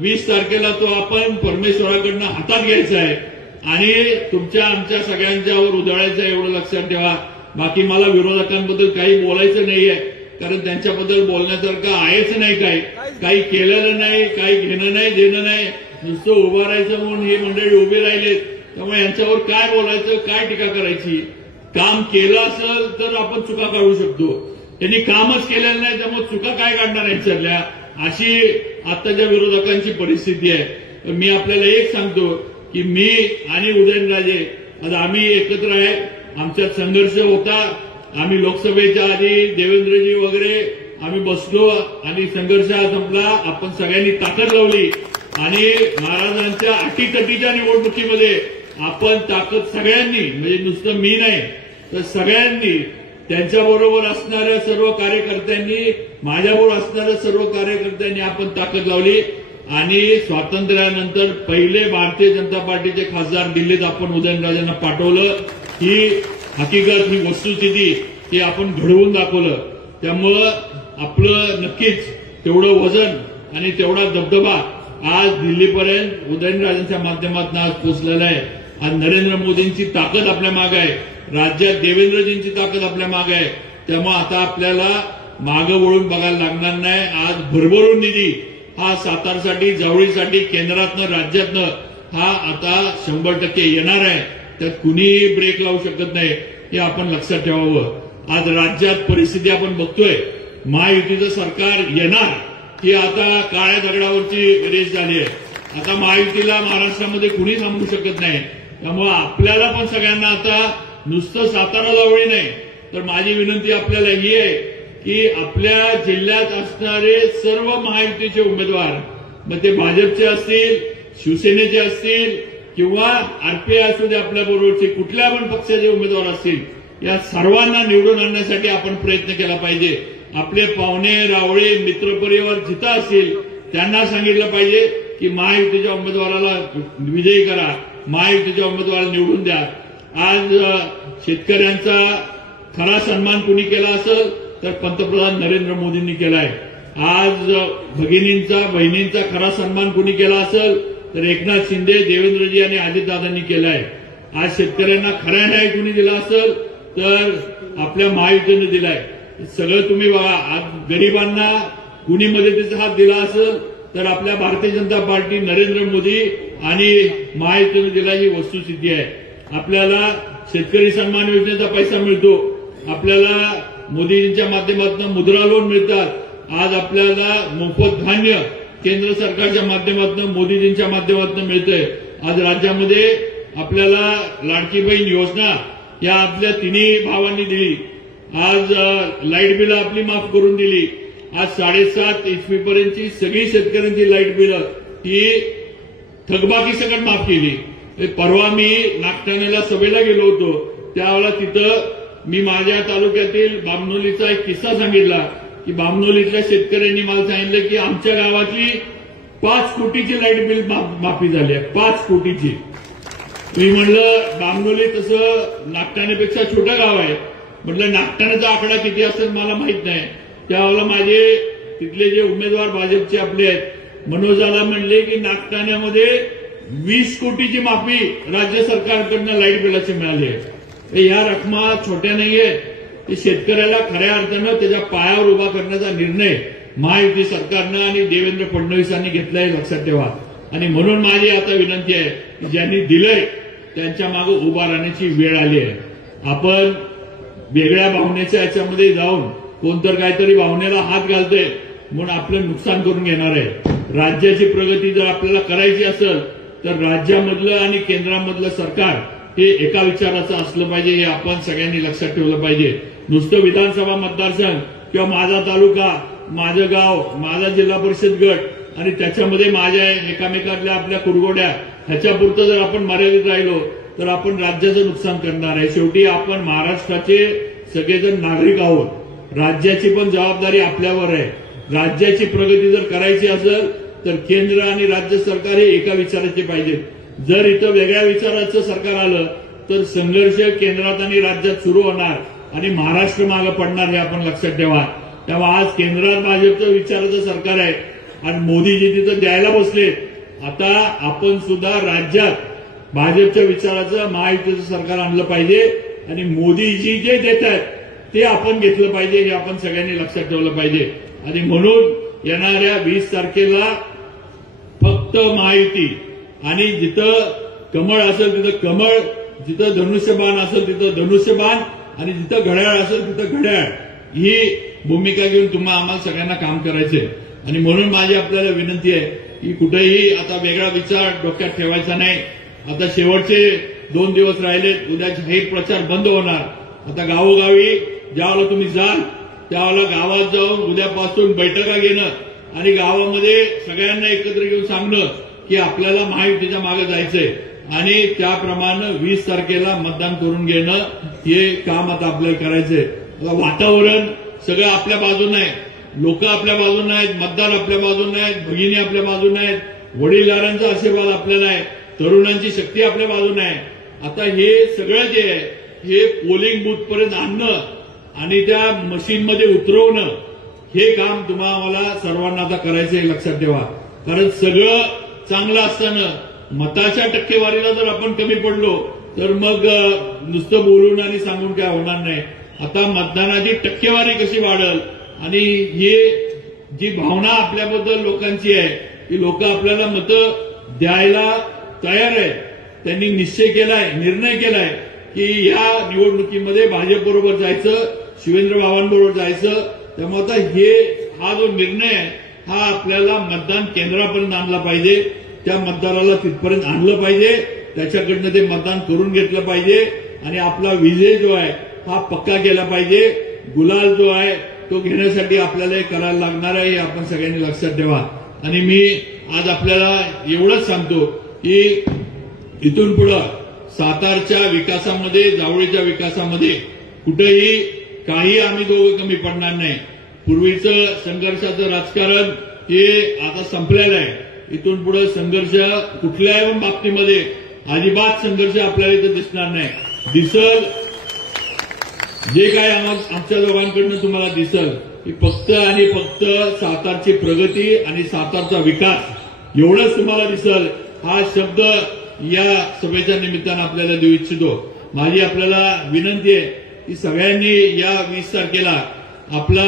20 तारखेला तो आपण परमेश्वराकडनं हातात घ्यायचा आहे आणि तुमच्या आमच्या सगळ्यांच्यावर उधळायचं आहे एवढं लक्षात ठेवा. बाकी मला विरोधकांबद्दल काही बोलायचं नाहीये कारण त्यांच्याबद्दल बोलण्यासारखं आहेच नाही. काही केलेलं नाही, काही घेणं नाही, देणं नाही. नुसतं उभं राहायचं म्हणून ही मंडळी उभी राहिलेत. त्यामुळे यांच्यावर काय बोलायचं, काय टीका करायची. काम केलं असेल तर आपण चुका काढू शकतो. त्यांनी कामच केलेलं नाही त्यामुळे चुका काय काढणार आहेत सगळ्या, अशी आताच्या विरोधकांची परिस्थिती आहे. मी आपल्याला एक सांगतो की मी आणि उदयनराजे आज आम्ही एकत्र आहे. आमच्यात संघर्ष होता. आम्ही लोकसभेच्या आधी देवेंद्रजी वगैरे आम्ही बसलो आणि संघर्ष संपला. आपण सगळ्यांनी ताकद लावली आणि महाराजांच्या अटीतटीच्या निवडणुकीमध्ये आपण ताकद सगळ्यांनी, म्हणजे नुसतं मी नाही तर सगळ्यांनी, त्यांच्याबरोबर असणाऱ्या सर्व कार्यकर्त्यांनी, माझ्याबरोबर असणाऱ्या सर्व कार्यकर्त्यांनी आपण ताकद लावली आणि स्वातंत्र्यानंतर पहिले भारतीय जनता पार्टीचे खासदार दिल्लीत आपण उदयनराजेंना पाठवलं. ही हकीकत, ही वस्तुस्थिती हे आपण घडवून दाखवलं. त्यामुळं आपलं नक्कीच तेवढं वजन आणि तेवढा दबदबा आज दिल्लीपर्यंत उदयनराजेंच्या माध्यमातून आज पोहोचलेला आहे. आज नरेंद्र मोदींची ताकद आपल्या मागे आहे. राज्यात देवेंद्रजींची ताकद आपल्या मागे आहे. त्यामुळे आता आपल्याला मागं वळून बघायला लागणार नाही. आज भरभरून निधी हा सातारसाठी, जावळीसाठी केंद्रातनं, राज्यातनं हा आता 100% येणार आहे. त्यात कुणीही ब्रेक लावू शकत नाही हे आपण लक्षात ठेवावं. आज राज्यात परिस्थिती आपण बघतोय. महायुतीचं सरकार येणार ही आता काळ्या दगडावरची रेस झाली आहे. आता महायुतीला महाराष्ट्रामध्ये कुणी थांबवू शकत नाही. त्यामुळे आपल्याला पण सगळ्यांना आता नुसतं सातारा जावळी नाही तर माझी विनंती आपल्याला ही आहे की आपल्या जिल्ह्यात असणारे सर्व महायुतीचे उमेदवार, मग ते भाजपचे असतील, शिवसेनेचे असतील किंवा आरपीआय असू दे, आपल्या बरोबरचे कुठल्या पण पक्षाचे उमेदवार असतील, या सर्वांना निवडून आणण्यासाठी आपण प्रयत्न केला पाहिजे. आपले पाहुणे रावळे मित्रपरिवार जिथं असतील त्यांना सांगितलं पाहिजे की महायुतीच्या उमेदवाराला विजयी करा, महायुतीच्या उमेदवाराला निवडून द्या. आज शेतकऱ्यांचा खरा सन्मान कुणी केला असेल तर पंतप्रधान नरेंद्र मोदींनी केलाय. आज भगिनींचा बहिणींचा खरा सन्मान कुणी केला असेल तर एकनाथ शिंदे, देवेंद्रजी आणि अजितदादांनी केलाय. आज शेतकऱ्यांना खरा न्याय कुणी दिला असेल तर आपल्या महायुतीने दिलाय. सगळं तुम्ही बघा. आज गरिबांना कुणी मदतीचा हात दिला असेल तर आपल्या भारतीय जनता पार्टी, नरेंद्र मोदी आणि महायुतीने दिला. ही वस्तुस्थिती आहे. आपल्याला शेतकरी सन्मान योजनेचा पैसा मिळतो. आपल्याला मोदींच्या माध्यमातून मुद्रा लोन मिळतात. आज आपल्याला मोफत धान्य केंद्र सरकारच्या माध्यमातून, मोदीजींच्या माध्यमातून मिळतंय. आज राज्यामध्ये आपल्याला लाडकी बहीण योजना या आपल्या तिन्ही भावांनी दिली. आज लाईट बिलं आपली माफ करून दिली. आज 7.5 HP पर्यंतची सगळी शेतकऱ्यांची लाईट बिलं ही थकबाकी सकट माफ केली. परवा मी नागठाण्याला सभेला गेलो होतो. त्यावेळेला तिथं मी माझ्या तालुक्यातील बामनोलीचा एक किस्सा सांगितला की बामनोलीतल्या शेतकऱ्यांनी मला सांगितलं की आमच्या गावातली 5 कोटीची लाईट बिल माफी झाली आहे. 5 कोटीची. मी म्हणलं बामनोली तसं नागठाण्यापेक्षा छोटं गाव आहे. म्हटलं नागठाण्याचा आकडा किती असेल मला माहित नाही. त्यावेळेला माझे तिथले जे उमेदवार भाजपचे आपले आहेत मनोजाला म्हणले की नागठाण्यामध्ये 20 कोटीची माफी राज्य सरकारकडनं लाईट बिलाची मिळाली आहे. या रकमा छोट्या नाहीये. ते शेतकऱ्याला खऱ्या अर्थानं त्याच्या पायावर उभा करण्याचा निर्णय महायुती सरकारनं आणि देवेंद्र फडणवीसांनी घेतलाय, लक्षात ठेवा. आणि म्हणून माझी आता विनंती आहे की ज्यांनी दिलंय त्यांच्या मागे उभा राहण्याची वेळ आली आहे. आपण वेगळ्या भावनेच्या याच्यामध्ये जाऊन कोणतर काहीतरी भावनेला हात घालतंय म्हणून आपलं नुकसान करून घेणार आहे. राज्याची प्रगती जर आपल्याला करायची असेल तर राज्यामधलं आणि केंद्रामधलं सरकार हे एका विचाराचं असलं पाहिजे. हे आपण सगळ्यांनी लक्षात ठेवलं पाहिजे. नुसतं विधानसभा मतदारसंघ किंवा माझा तालुका, माझं गाव, माझा जिल्हा परिषद गट आणि त्याच्यामध्ये माझ्या एकामेकातल्या आपल्या कुरघोड्या ह्याच्यापुरतं जर आपण मर्यादित राहिलो तर आपण राज्याचं नुकसान करणार आहे. शेवटी आपण महाराष्ट्राचे सगळेजण नागरिक आहोत. राज्याची पण जबाबदारी आपल्यावर आहे. राज्याची प्रगती जर करायची असेल तर केंद्र आणि राज्य सरकार हे एका विचाराचे पाहिजे. जर इथं वेगळ्या विचाराचं सरकार आलं तर संघर्ष केंद्रात आणि राज्यात सुरू होणार आणि महाराष्ट्र मागे पडणार, हे आपण लक्षात ठेवा. तेव्हा आज केंद्रात भाजपचं विचाराचं सरकार आहे आणि मोदीजी तिथं द्यायला बसले. आता आपण सुद्धा राज्यात भाजपच्या विचाराचं महायुतीचं सरकार आणलं पाहिजे आणि मोदीजी जे देत आहेत ते आपण घेतलं पाहिजे. हे आपण सगळ्यांनी लक्षात ठेवलं पाहिजे. आणि म्हणून येणाऱ्या 20 तारखेला फक्त महायुती आणि जिथं कमळ असेल तिथं कमळ, जिथं धनुष्यबाण असेल तिथं धनुष्यबाण आणि जिथं घड्याळ असेल तिथं घड्याळ, ही भूमिका घेऊन तुम्हाला आम्हाला सगळ्यांना काम करायचंय. आणि म्हणून माझी आपल्याला विनंती आहे की कुठेही आता वेगळा विचार डोक्यात ठेवायचा नाही. आता शेवटचे 2 दिवस राहिलेत. उद्या जाहीर प्रचार बंद होणार. आता गावोगावी ज्यावेळेला तुम्ही जाल त्यावेळेला गावात जाऊन उद्यापासून बैठका घेणं आणि गावामध्ये सगळ्यांना एकत्र घेऊन सांगणं की आपल्याला महायुतीच्या मागे जायचंय आणि त्याप्रमाणे 20 तारखेला मतदान करून घेणं, हे काम आता आपल्याला करायचंय. वातावरण सगळं आपल्या बाजूने आहे. लोक आपल्या बाजूने आहेत, मतदार आपल्या बाजूने आहेत, भगिनी आपल्या बाजूने आहेत, वडीलधाऱ्यांचा आशीर्वाद आपल्याला आहे, तरुणांची शक्ती आपल्या बाजूने आहे. आता हे सगळं जे आहे हे पोलिंग बूथपर्यंत आणणं आणि त्या मशीनमध्ये उतरवणं, हे काम तुम्हाला सर्वांना आता करायचं आहे, लक्षात ठेवा. कारण सगळं चांगलं असताना मताच्या टक्केवारीला जर आपण कमी पडलो तर मग नुसतं बोलून आणि सांगून काय होणार नाही. आता मतदानाची टक्केवारी कशी वाढेल आणि हे जी भावना आपल्याबद्दल लोकांची आहे की लोक आपल्याला मतं द्यायला तयार आहेत. त्यांनी निश्चय केलाय, निर्णय केलाय की या निवडणुकीमध्ये भाजपबरोबर जायचं, शिवेंद्र बाबांबरोबर जायचं. त्यामुळे आता हा जो निर्णय आहे हा आपल्याला मतदान केंद्रापर्यंत आणला पाहिजे. त्या मतदाराला तिथपर्यंत आणलं पाहिजे, त्याच्याकडनं ते मतदान करून घेतलं पाहिजे आणि आपला विजय जो आहे हा पक्का केला पाहिजे. गुलाल जो आहे तो घेण्यासाठी आपल्याला हे करायला लागणार आहे, हे आपण सगळ्यांनी लक्षात ठेवा. आणि मी आज आपल्याला एवढंच सांगतो की इथून पुढं सातारच्या विकासामध्ये, जावळीच्या विकासामध्ये कुठेही काही आम्ही दोघं कमी पडणार नाही. पूर्वीचं संघर्षाचं राजकारण हे आता संपलेलं आहे. इथून पुढे संघर्ष कुठल्याही बाबतीमध्ये अजिबात संघर्ष आपल्याला इथं दिसणार नाही. दिसल, जे काय आमच्या दोघांकडनं तुम्हाला दिसल की फक्त आणि फक्त सातारची प्रगती आणि सातारचा विकास एवढंच तुम्हाला दिसल. हा शब्द या सभेच्या निमित्तानं आपल्याला देऊ इच्छितो. माझी आपल्याला विनंती आहे की सगळ्यांनी या 20 तारखेला आपला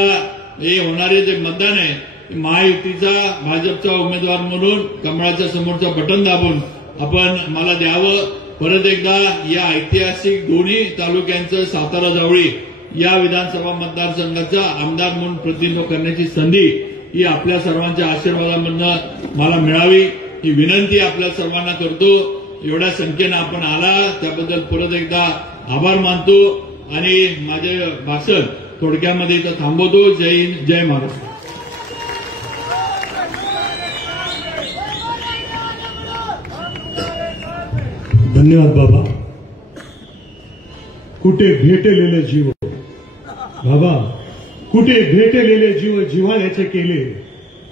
हे होणारे जे मतदान आहे महायुतीचा भाजपचा उमेदवार म्हणून कमळाच्या समोरचं बटन दाबून आपण मला द्यावं. परत एकदा या ऐतिहासिक दोन्ही तालुक्यांचं सातारा जावळी या विधानसभा मतदारसंघाचा आमदार म्हणून प्रतिनिधित्व करण्याची संधी ही आपल्या सर्वांच्या आशीर्वादामधनं मला मिळावी ही विनंती आपल्या सर्वांना करतो. एवढ्या संख्येनं आपण आला त्याबद्दल परत एकदा आभार मानतो आणि माझे भाषण थोडक्यामध्ये इथं थांबवतो. जय हिंद, जय महाराष्ट्र. धन्यवाद बाबा. कुठे भेटलेले जीव बाबा, कुठे भेटलेले जीव जिव्हाळ्याचे केले,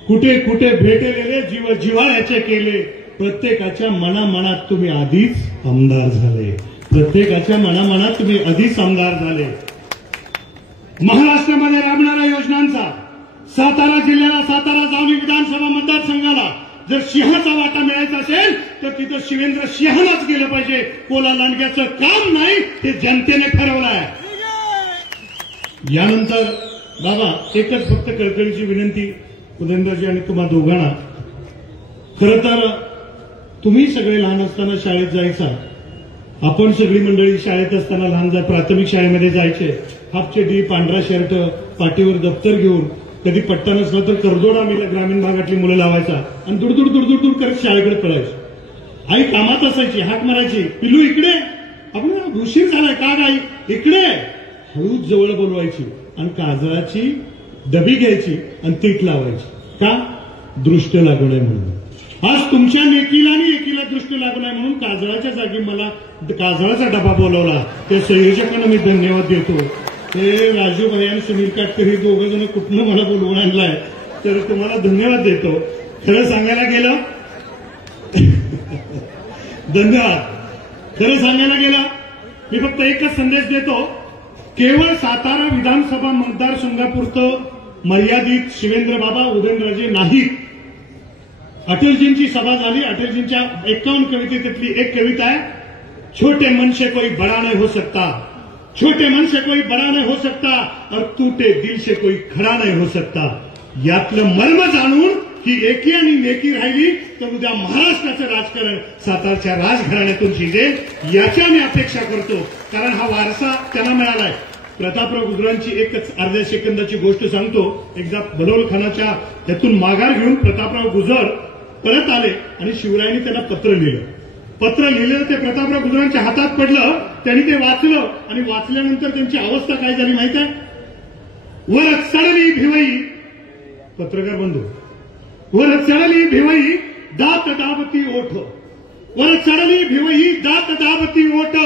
कुठे कुठे भेटलेले जीव जिव्हाळ्याचे केले. प्रत्येकाच्या मनामनात तुम्ही आधीच आमदार झाले, प्रत्येकाच्या मनामनात तुम्ही आधीच आमदार झाले. महाराष्ट्रामध्ये राबणाऱ्या योजनांचा सातारा जिल्ह्याला, सातारा जावली विधानसभा मतदारसंघाला जर सिंहाचा वाटा मिळायचा असेल तर तिथं शिवेंद्र सिंहलाच गेलं पाहिजे. कोला लांडग्याचं काम नाही, हे जनतेने ठरवलं आहे. यानंतर बाबा एकच फक्त कळकळीची विनंती उदयनराजे आणि तुम्हा दोघांना. खरं तर तुम्ही सगळे लहान असताना शाळेत जायचा, आपण सगळी मंडळी शाळेत असताना लहान प्राथमिक शाळेमध्ये जायचे. हाफ चड्डी, पांढरा शर्ट, पाठीवर दप्तर घेऊन, कधी पट्टा नसला तर करदोडा ग्रामीण भागातली मुलं लावायचा आणि दुडदुड दुडदुड दूर करत शाळेकडे पळायची. आई कामात असायची, हाक मारायची, पिलू इकडे, आपण उशीर झालाय का गाई इकडे, हळूच जवळ बोलवायची आणि काजळाची डबी घ्यायची आणि तीट लावायची. का? दृष्ट लागू नये म्हणून. आज तुमच्या नेकीला आणि एकीला दृष्टी लागू नये म्हणून काजळाच्या जागी मला काजळाचा डबा बोलवला. त्या संयोजकांना मी धन्यवाद देतो. ते राजू भाई आणि सुनील काटकर हे दोघं जण कुठनं मला बोलवून आणलाय तर तुम्हाला धन्यवाद देतो. खरं सांगायला गेलं धन्यवाद. खरं सांगायला गेलं मी फक्त एकच संदेश देतो, केवळ सातारा विधानसभा मतदारसंघापुरतं मर्यादित शिवेंद्र बाबा उदयनराजे नाहीत. अटलजींची सभा झाली, अटलजींच्या 51 कवितेतली एक कविता आहे, छोटे मन से कोई बड़ा नहीं हो सकता, छोटे मन से कोई बड़ा नहीं हो सकता और टूटे दिल से कोई खड़ा नहीं हो सकता. यातलं मर्म जाणून की एकी आणि नेकी राहिली तर उद्या महाराष्ट्राचं राजकारण सातारच्या राजघराण्यातून शिजेल, याची आम्ही अपेक्षा करतो. कारण हा वारसा त्यांना मिळालाय. प्रतापराव गुजरांची एकच अर्ध्या सेकंदाची गोष्ट सांगतो. एकदा बदौलखानाच्या त्यातून माघार घेऊन प्रतापराव गुजर परत आले आणि शिवरायांनी त्यांना पत्र लिहिलं. पत्र लिहिलेलं ते प्रतापराव गुजरांच्या हातात पडलं. त्यांनी ते वाचलं आणि वाचल्यानंतर त्यांची अवस्था काय झाली माहित आहे? वर चढली भिवई, पत्रकार बंधू, वर चढली भिवई दात दाबती ओठ, वर चढली भिवई दात दाबती ओठ,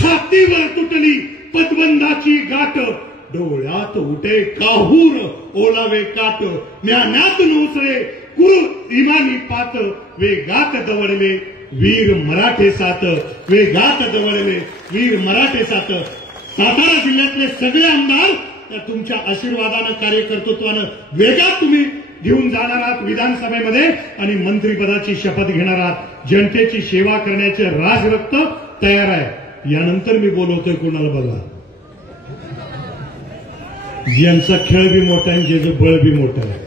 छातीवर तुटली पदबंधाची गाठ, डोळ्यात उठे काहूर ओलावे काट, म्यान्यात नोसळे कुरु इमानी पात, वेगात दवडले वीर मराठे सात, वेगात दवडले वीर मराठे सात. सातारा जिल्ह्यातले सगळे आमदार त्या तुमच्या आशीर्वादानं, कार्यकर्तृत्वानं वेगात तुम्ही घेऊन जाणार आहात विधानसभेमध्ये आणि मंत्रिपदाची शपथ घेणार आहात. जनतेची सेवा करण्याचे राजरक्त तयार आहे. यानंतर मी बोलवतोय कोणाला बघा, ज्यांचा खेळ बी मोठा आहे, ज्याचं बळ बी मोठं आहे,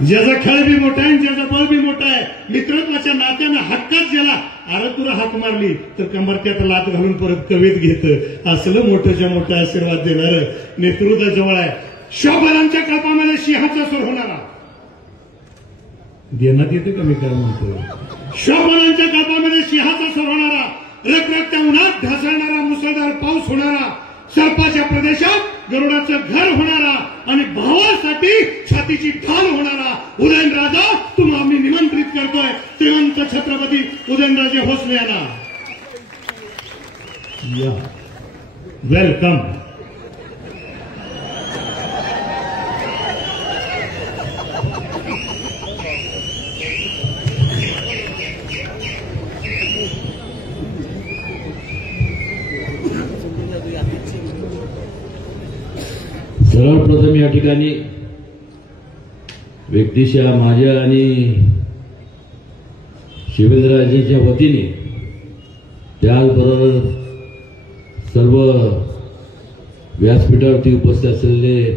ज्याचा खेळ बी मोठा आहे, ज्याचं बळ बी मोठं आहे. मित्रत्वाच्या नात्यानं हक्काच गेला, अरे तुला हाक मारली तर कंबरट्यात लात घालून परत कवेत घेत. असलं मोठ्याच्या मोठा आशीर्वाद देणार नेतृत्व जवळ आहे. शोभरांच्या कल्पामध्ये सिंहाचा सूर होणारा, देण्यात येते का मी काय म्हणतोय? शोभरांच्या कल्पामध्ये सिंहाचा सूर होणारा, रखरखत्या उन्हात ढासळणारा, मुसळधार पाऊस होणारा, सर्पाच्या प्रदेशात गरुडाचं घर होणारा आणि भावासाठी छातीची ढाल होणारा उदयनराजा तुम्हाला आम्ही निमंत्रित करतोय. श्रीमंत छत्रपती उदयनराजे भोसले यांना या वेलकम. सर्वप्रथम या ठिकाणी व्यक्तिशः माझ्या आणि शिवेंद्रराजेंच्या वतीने त्याचबरोबर सर्व व्यासपीठावरती उपस्थित असलेले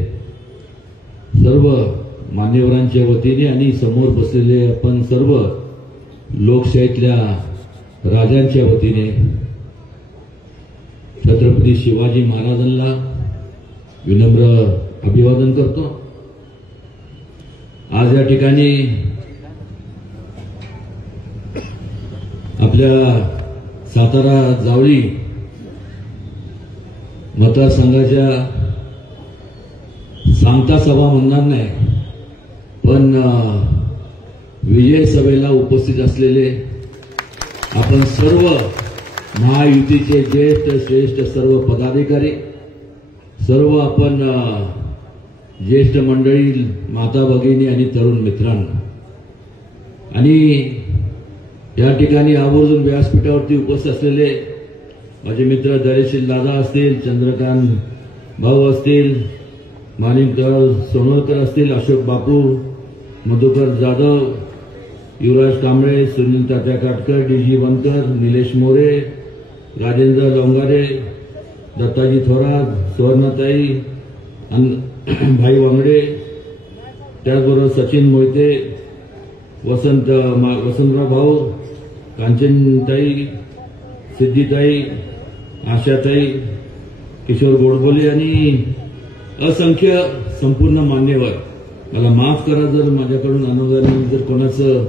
सर्व मान्यवरांच्या वतीने आणि समोर बसलेले आपण सर्व लोकशाहीतल्या राजांच्या वतीने छत्रपती शिवाजी महाराजांना विनम्र अभिवादन करतो। आज या ठिकाणी आपल्या सातारा जावळी मतदारसंघाच्या सांगता सभा म्हणणार नाही, पण विजय सभेला उपस्थित असलेले आपण सर्व महायुतीचे ज्येष्ठ श्रेष्ठ सर्व पदाधिकारी, सर्व आपण ज्येष्ठ मंडळी, माता भगिनी आणि तरुण मित्रांनो, आणि या ठिकाणी आवर्जून व्यासपीठावरती उपस्थित असलेले माझे मित्र दरेशील दादा असतील, चंद्रकांत भाऊ असतील, माणिकराव सोनवलकर असतील, अशोक बापू, मधुकर जाधव, युवराज कांबळे, सुनील तात्या काटकर, डीजी बनकर, निलेश मोरे, राजेंद्र लोंगारे, दत्ताजी थोरात, सुवर्णाताई, भाई वांगडे, त्याचबरोबर सचिन मोहिते, वसंतराव भाऊ, कांचनताई, सिद्धीताई, आशाताई, किशोर गोडबोले आणि असंख्य संपूर्ण मान्यवर। मला माफ करा जर माझ्याकडून अनुदान जर कोणाचं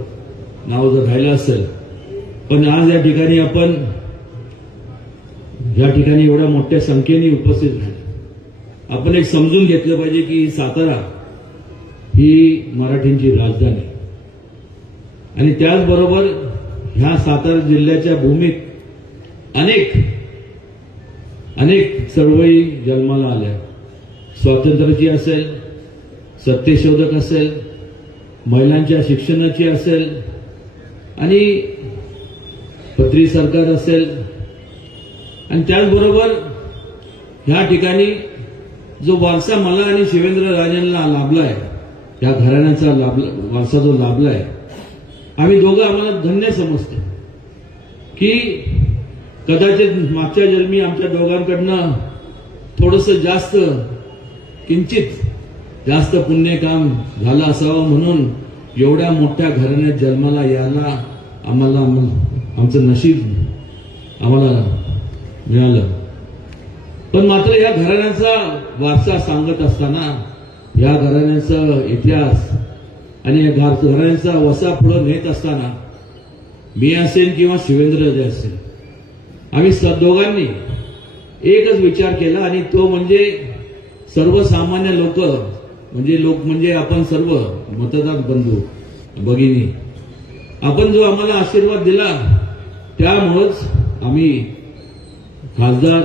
नाव जर राहिलं असेल, पण आज या ठिकाणी आपण या ठिकाणी एवढ्या मोठ्या संख्येने उपस्थित राहिले। आपण एक समजून घेतलं पाहिजे की सातारा ही मराठींची राजधानी, आणि त्याचबरोबर ह्या सातारा जिल्ह्याच्या भूमीत अनेक चळवळी जन्माला आल्या। स्वातंत्र्याची असेल, सत्यशोधक असेल, महिलांच्या शिक्षणाची असेल, आणि पत्री सरकार असेल, आणि त्याचबरोबर ह्या ठिकाणी जो वारसा मला आणि शिवेंद्रराजांना लाभलाय, या घराण्याचा वारसा जो लाभलाय, आम्ही दोघं आम्हाला धन्य समजतो की कदाचित मागच्या जन्मी आमच्या दोघांकडनं थोडंसं जास्त, किंचित जास्त पुण्य काम झालं असावं, म्हणून एवढ्या मोठ्या घराण्यात जन्माला यायला आम्हाला आमचं नशीब आम्हाला मिळालं। पण मात्र या घराण्याचा वारसा सांगत असताना, या घराण्याचा इतिहास आणि या घराण्याचा वसा पुढे नेत असताना, मी असेल किंवा शिवेंद्रराजे असेल, आम्ही दोघांनी एकच विचार केला, आणि तो म्हणजे सर्वसामान्य लोक म्हणजे आपण सर्व मतदार बंधू भगिनी, आपण जो आम्हाला आशीर्वाद दिला त्यामुळेच आम्ही खासदार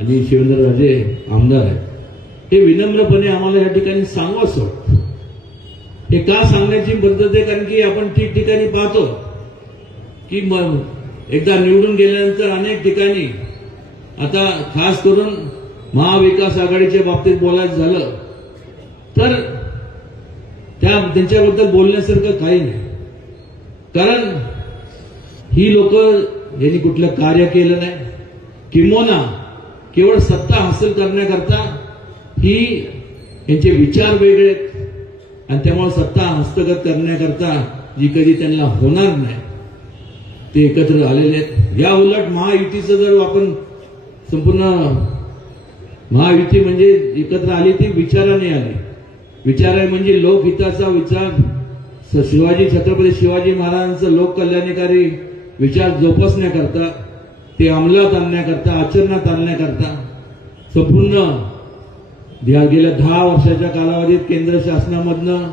आणि शिवेंद्रराजे आमदार आहेत, हे विनम्रपणे आम्हाला या ठिकाणी सांगावंच वाटतं। हे का सांगण्याची पद्धत आहे, कारण की आपण ठिकठिकाणी पाहतो की एकदा निवडून गेल्यानंतर अनेक ठिकाणी, आता खास करून महाविकास आघाडीच्या बाबतीत बोलायचं झालं तर त्यांच्याबद्दल बोलण्यासारखं काही नाही, कारण ही लोक यांनी कुठलं कार्य केलं नाही, किंबहुना केवळ सत्ता हासिल करण्याकरता ही यांचे विचार वेगळे आहेत, आणि त्यामुळे सत्ता हस्तगत करण्याकरता जी कधी त्यांना होणार नाही ते एकत्र आलेले आहेत। या उलट महायुतीचं जर आपण संपूर्ण महायुती म्हणजे एकत्र आली ती विचाराने आली, विचार आहे म्हणजे लोकहिताचा विचार, छत्रपती शिवाजी महाराजांचं लोककल्याणकारी विचार जोपासण्याकरता, ते अंमलात आणण्याकरता, आचरणात आणण्याकरता संपूर्ण गेल्या 10 वर्षाच्या कालावधीत केंद्र शासनामधनं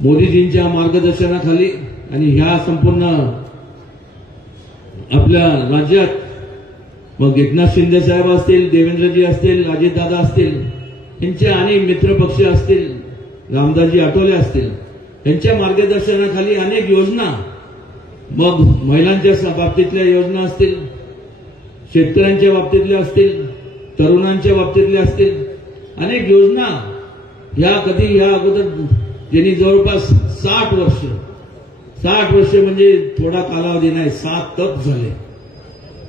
मोदीजींच्या मार्गदर्शनाखाली आणि ह्या संपूर्ण आपल्या राज्यात मग एकनाथ शिंदे साहेब असतील, देवेंद्रजी असतील, अजितदादा असतील, यांचे अनेक मित्रपक्ष असतील, रामदासजी आठवले असतील, यांच्या मार्गदर्शनाखाली अनेक योजना, मग महिलांच्या बाबतीतल्या योजना असतील, शेतकऱ्यांच्या बाबतीतल्या असतील, तरुणांच्या बाबतीतल्या असतील, अनेक योजना ह्या अगोदर त्यांनी जवळपास 60 वर्ष म्हणजे थोडा कालावधी नाही, 7 तप झाले.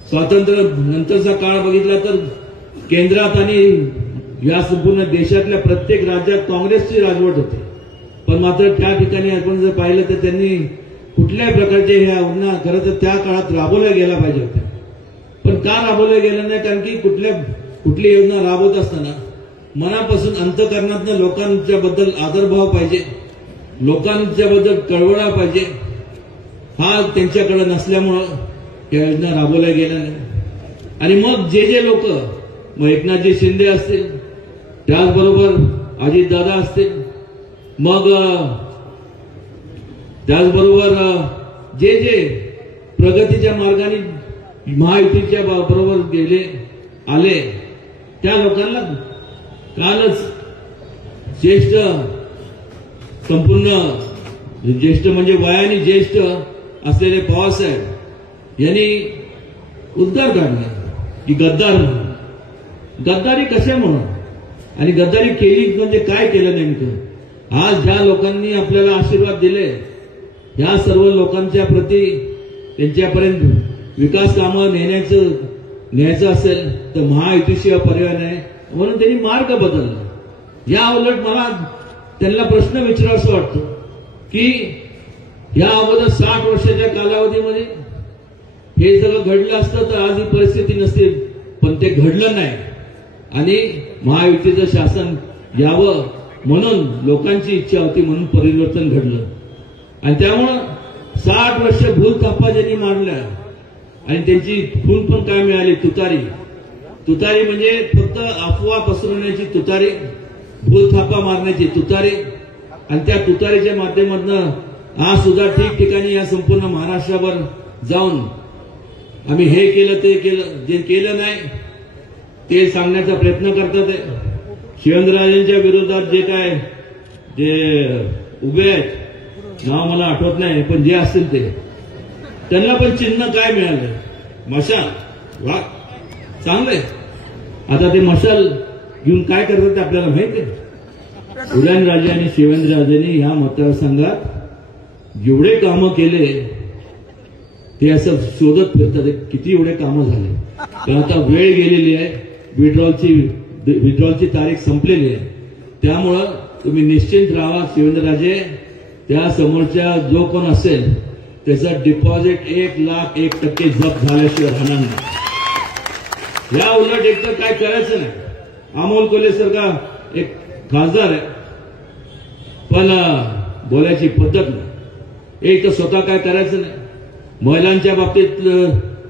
स्वातंत्र्य नंतरचा काळ बघितला तर केंद्रात आणि या संपूर्ण देशातल्या प्रत्येक राज्यात काँग्रेसची राजवट होती. पण मात्र त्या ठिकाणी आपण जर पाहिलं तर त्यांनी कुठल्याही प्रकारचे ह्या योजना खरं तर त्या काळात राबवल्या गेल्या पाहिजे होत्या. पण का राबवल्या गेल्या नाही? कारण की कुठली योजना राबवत असताना मनापासून अंतःकरणातनं लोकांच्या बद्दल आदरभाव पाहिजे, लोकांच्या बद्दल कळवळा पाहिजे, हा त्यांच्याकडे नसल्यामुळं या योजना राबवल्या गेल्या नाही. आणि मग जे लोक, मग एकनाथजी शिंदे असतील, त्याचबरोबर अजितदादा असतील, मग त्याचबरोबर जे प्रगतीच्या मार्गाने महायुतीच्या बरोबर आले त्या लोकांना कालच ज्येष्ठ म्हणजे वयाने ज्येष्ठ असलेले पवारसाहेब यांनी उद्गार काढला की गद्दार म्हणून. गद्दारी कशामुळे आणि गद्दारी केली म्हणजे काय केलं नेमकं? आज ज्या लोकांनी आपल्याला आशीर्वाद दिले ह्या सर्व लोकांच्या प्रती त्यांच्यापर्यंत विकास कामं न्यायचं असेल तर महायुतीशिवाय पर्याय नाही, म्हणून त्यांनी मार्ग बदलला. या उलट मला त्यांना प्रश्न विचारावासा वाटतो की या अगोदर 60 वर्षाच्या कालावधीमध्ये हे सगळं घडलं असतं तर आज ही परिस्थिती नसते. पण ते घडलं नाही आणि महायुतीचं शासन यावं म्हणून लोकांची इच्छा होती, म्हणून परिवर्तन घडलं. आणि त्यामुळं 60 वर्ष भूलथापा ज्यांनी मारल्या आणि त्यांची खून पण काय मिळाली? तुतारी म्हणजे फक्त अफवा पसरवण्याची तुतारी, भूलथापा मारण्याची तुतारी. आणि त्या तुतारीच्या माध्यमातून आज सुद्धा ठिकठिकाणी या संपूर्ण महाराष्ट्रावर जाऊन आम्ही हे केलं ते केलं, जे केलं नाही ते सांगण्याचा प्रयत्न करतात. शिवेंद्रराजेंच्या विरोधात जे उभे आहेत, नाव मला आठवत नाही, पण जे असतील ते, त्यांना पण चिन्ह काय मिळालं? मशाल. वा, चांगलंय. आता ते मशाल घेऊन काय करतात ते आपल्याला माहिती आहे. उदयनराजे आणि शिवेंद्रराजेंनी ह्या मतदारसंघात जेवढे कामं केले ते असं शोधत फिरतात किती एवढे कामं झाले. तर आता वेळ गेलेली आहे, विड्रॉलची तारीख संपलेली आहे. त्यामुळं तुम्ही निश्चिंत राहा शिवेंद्रराजे, त्या समोरच्या जो कोण असेल त्याचं डिपॉझिट 1,01% जप्त झाल्याशिवाय राहणार नाही. या उलट एकतर काय करायचं नाही. अमोल कोल्हे सारखा एक खासदार आहे पण बोलायची पद्धत नाही. एक तर स्वतः काय करायचं नाही. महिलांच्या बाबतीत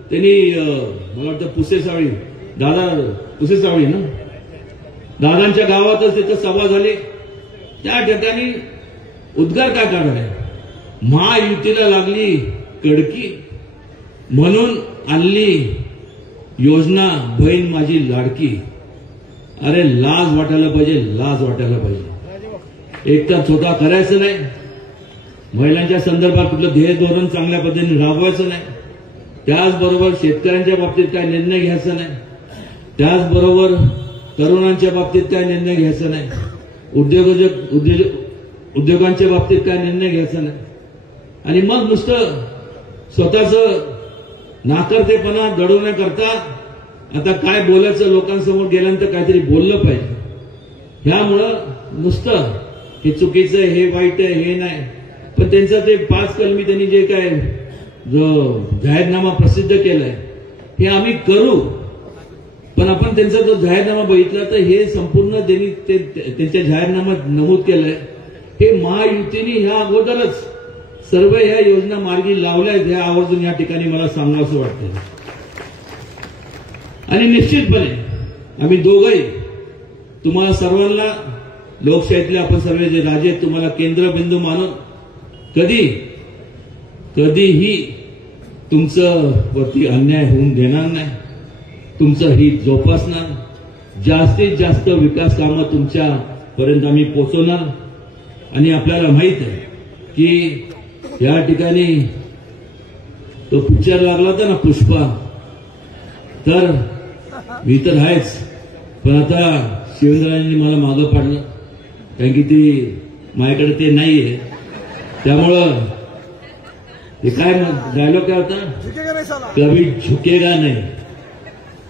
त्यांनी मला वाटतं पुसेसावळी ना, दादांच्या गावातच तिथं सभा झाली. त्या ठिकाणी उद्गार काय काढाय? महायुतीला लागली कडकी म्हणून आणली योजना बहीण माझी लाडकी. अरे लाज वाटायला पाहिजे. एक तर स्वतः करायचं नाही, महिलांच्या संदर्भात कुठलं ध्येय धोरण चांगल्या पद्धतीने राबवायचं नाही, त्याचबरोबर शेतकऱ्यांच्या बाबतीत काय निर्णय घ्यायचा नाही, त्याचबरोबर तरुणांच्या बाबतीत काय निर्णय घ्यायचा नाही, उद्योगांच्या बाबतीत काय निर्णय घ्यायचा नाही. आणि मग नुसतं स्वतःच नाकर्तेपणा दडवण्याकरता आता काय बोलायचं, लोकांसमोर गेल्यानंतर काहीतरी बोललं पाहिजे. ह्यामुळं नुसतं हे चुकीचं आहे, हे वाईट आहे, हे नाही. पण त्यांचं ते 5 कलमी त्यांनी जे काय जो जाहीरनामा प्रसिद्ध केलाय हे आम्ही करू. पण आपण त्यांचा जो जाहीरनामा बघितला तर हे संपूर्ण त्यांनी त्यांच्या जाहीरनाम्यात नमूद केलंय हे महायुतीने ह्या अगोदरच सर्व ह्या योजना मार्गी लावल्या आहेत. ह्या आवर्जून या ठिकाणी मला सांगावं असं वाटतं. आणि निश्चितपणे आम्ही दोघंही तुम्हाला सर्वांना लोकशाहीतले आपण सर्व जे राजे आहेत तुम्हाला केंद्रबिंदू मानून कधीही तुमचं वरती अन्याय होऊन देणार नाही. तुमचं हित जोपासणार, जास्तीत जास्त विकास कामं तुमच्यापर्यंत आम्ही पोहोचवणार. आणि आपल्याला माहित आहे की या ठिकाणी तो पिक्चर लागला होता ना पुष्पा, तर मी तर आहेच, पण आता शिवेंद्रराजांनी मला मागं पाडलं, कारण की ती माझ्याकडे ते नाहीये. त्यामुळं हे काय डायलॉग काय होता, कभी झुकेगा नाही.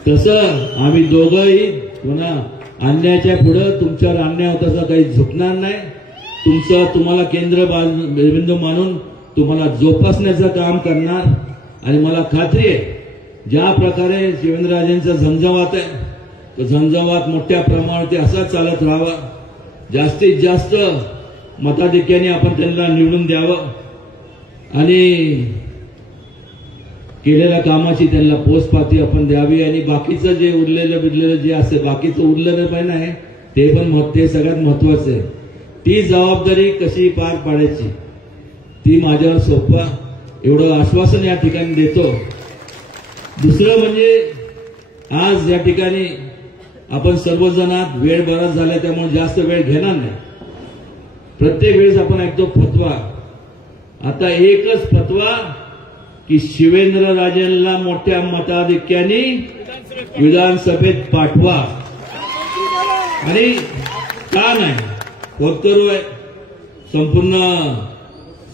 तसं आम्ही दोघंही पुन्हा अन्यायाच्या पुढं तुमच्यावर अन्याय होता काही झुकणार नाही. तुम्हाला केंद्रबिंदू मानून तुम्हाला जोपासण्याचं काम करणार. आणि मला खात्री आहे ज्या प्रकारे शिवेंद्रराजेंचा झंझावात आहे तो झंझावात मोठ्या प्रमाणात असाच चालत राहावा. जास्तीत जास्त मताधिक्याने आपण त्यांना निवडून द्यावं आणि केलेल्या कामाची त्यांना पोचपाती आपण द्यावी. आणि बाकीचं जे उरलेलं जे असेल बाकीचं उरलेलं पण आहे ते सगळ्यात महत्वाचं आहे. ती जबाबदारी कशी पार पाडायची ती माझ्यावर सोपवा एवढं आश्वासन या ठिकाणी देतो. दुसरं म्हणजे आज या ठिकाणी आपण सर्वजणात वेळ बराच झाला त्यामुळे जास्त वेळ घेणार नाही. प्रत्येक वेळेस आपण ऐकतो फतवा. आता एकच फतवा की शिवेंद्रराजेंना मोठ्या मताधिक्याने विधानसभेत पाठवा. आणि का नाही फक्त संपूर्ण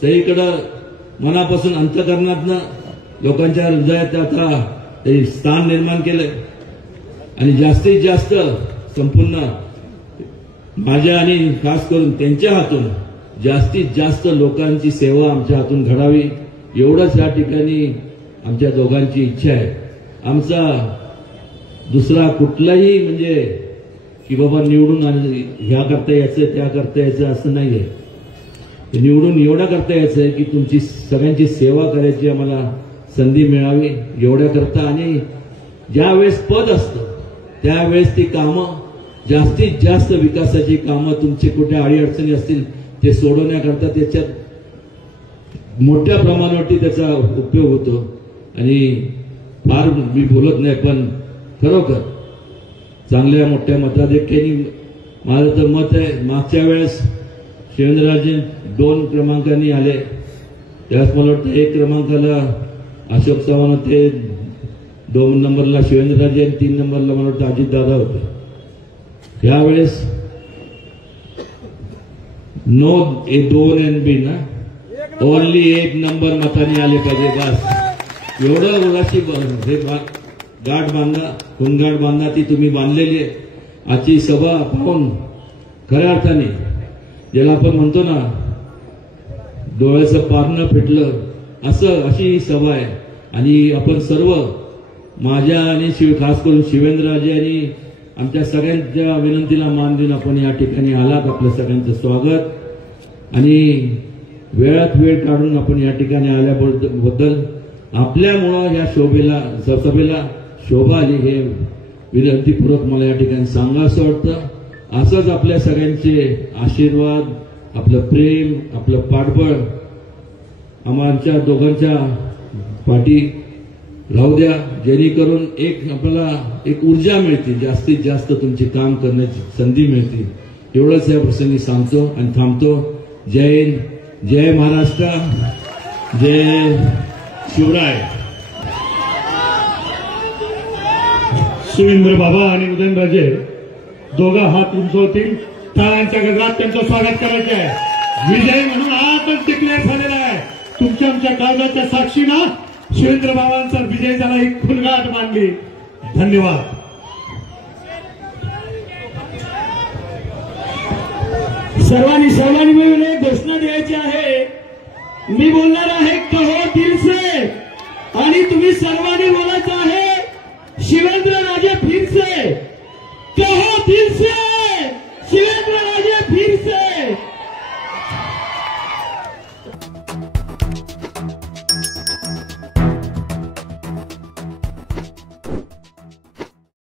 सगळीकडं मनापासून अंतःकरणातनं लोकांच्या हृदयात आता ते स्थान निर्माण केलंय. आणि जास्तीत जास्त संपूर्ण माझ्या आणि खास करून त्यांच्या हातून जास्तीत जास्त लोकांची सेवा आमच्या हातून घडावी एवढंच या ठिकाणी आमच्या दोघांची इच्छा आहे. आमचा दुसरा कुठलाही म्हणजे की बाबा निवडून ह्या करता यायचं त्या करता यायचं असं नाहीये. निवडून एवढा करता यायचं की तुमची सगळ्यांची सेवा करायची आम्हाला संधी मिळावी एवढ्या करता. आणि ज्या वेळेस पद असतं त्यावेळेस ती कामं जास्तीत जास्त विकासाची कामं तुमचे कुठे अडीअडचणी असतील ते सोडवण्याकरता त्याच्यात मोठ्या प्रमाणावरती त्याचा उपयोग होतो. आणि फार मी बोलत नाही पण खरोखर चांगल्या मोठ्या मताधिक्याने माझं तर मत आहे. मागच्या वेळेस शिवेंद्रराजे 2 क्रमांकांनी आले त्यावेळेस मला वाटतं 1 क्रमांकाला अशोक चव्हाण होते, 2 नंबरला शिवेंद्रराजे आणि 3 नंबरला मला वाटतं अजितदादा होते. यावेळेस 2 NB ना ओनली 1 नंबर मताने आले पाहिजे बस. एवढं उराशी गाठ बांधा खूनगाठ बांधा ती तुम्ही बांधलेली आहे. आजची सभा पाहून खऱ्या अर्थाने ज्याला आपण म्हणतो ना डोळ्याचं पारणं फिटलं अशी ही सभा आहे. आणि आपण सर्व माझ्या आणि खास करून शिवेंद्रराजे आणि आमच्या सगळ्यांच्या विनंतीला मान देऊन आपण या ठिकाणी आलात. आपलं सगळ्यांचं स्वागत आणि वेळात वेळ काढून आपण या ठिकाणी आल्याबद्दल आपल्यामुळं या सभेला शोभा आली हे विनंतीपूर्वक मला या ठिकाणी सांगावंसं वाटतं. असंच आपल्या सगळ्यांचे आशीर्वाद आपलं प्रेम आपलं पाठबळ आमच्या दोघांच्या पाठी राहू द्या जेणेकरून आपल्याला एक ऊर्जा मिळते जास्तीत जास्त तुमचे काम करण्याची संधी मिळते. एवढंच या प्रसंगी सांगतो आणि थांबतो. जय हिंद, जय महाराष्ट्र, जय शिवराय. सुरेंद्र बाबा आणि उदयनराजे दोघं हात उंचवतील. टाळ्यांच्या गजरात त्यांचं स्वागत करायचे आहे. विजय म्हणून आजच डिक्लेअर झालेला आहे. तुमच्या आमच्या काळजाच्या साक्षीनं शिवेंद्र बाबांचा विजय झाला ही खुणगाठ मानली. धन्यवाद. सर्वांनी मिळून एक घोषणा द्यायची आहे. मी बोलणार आहे कहो दिल से आणि तुम्ही सर्वांनी बोलायचं आहे शिवेंद्रराजे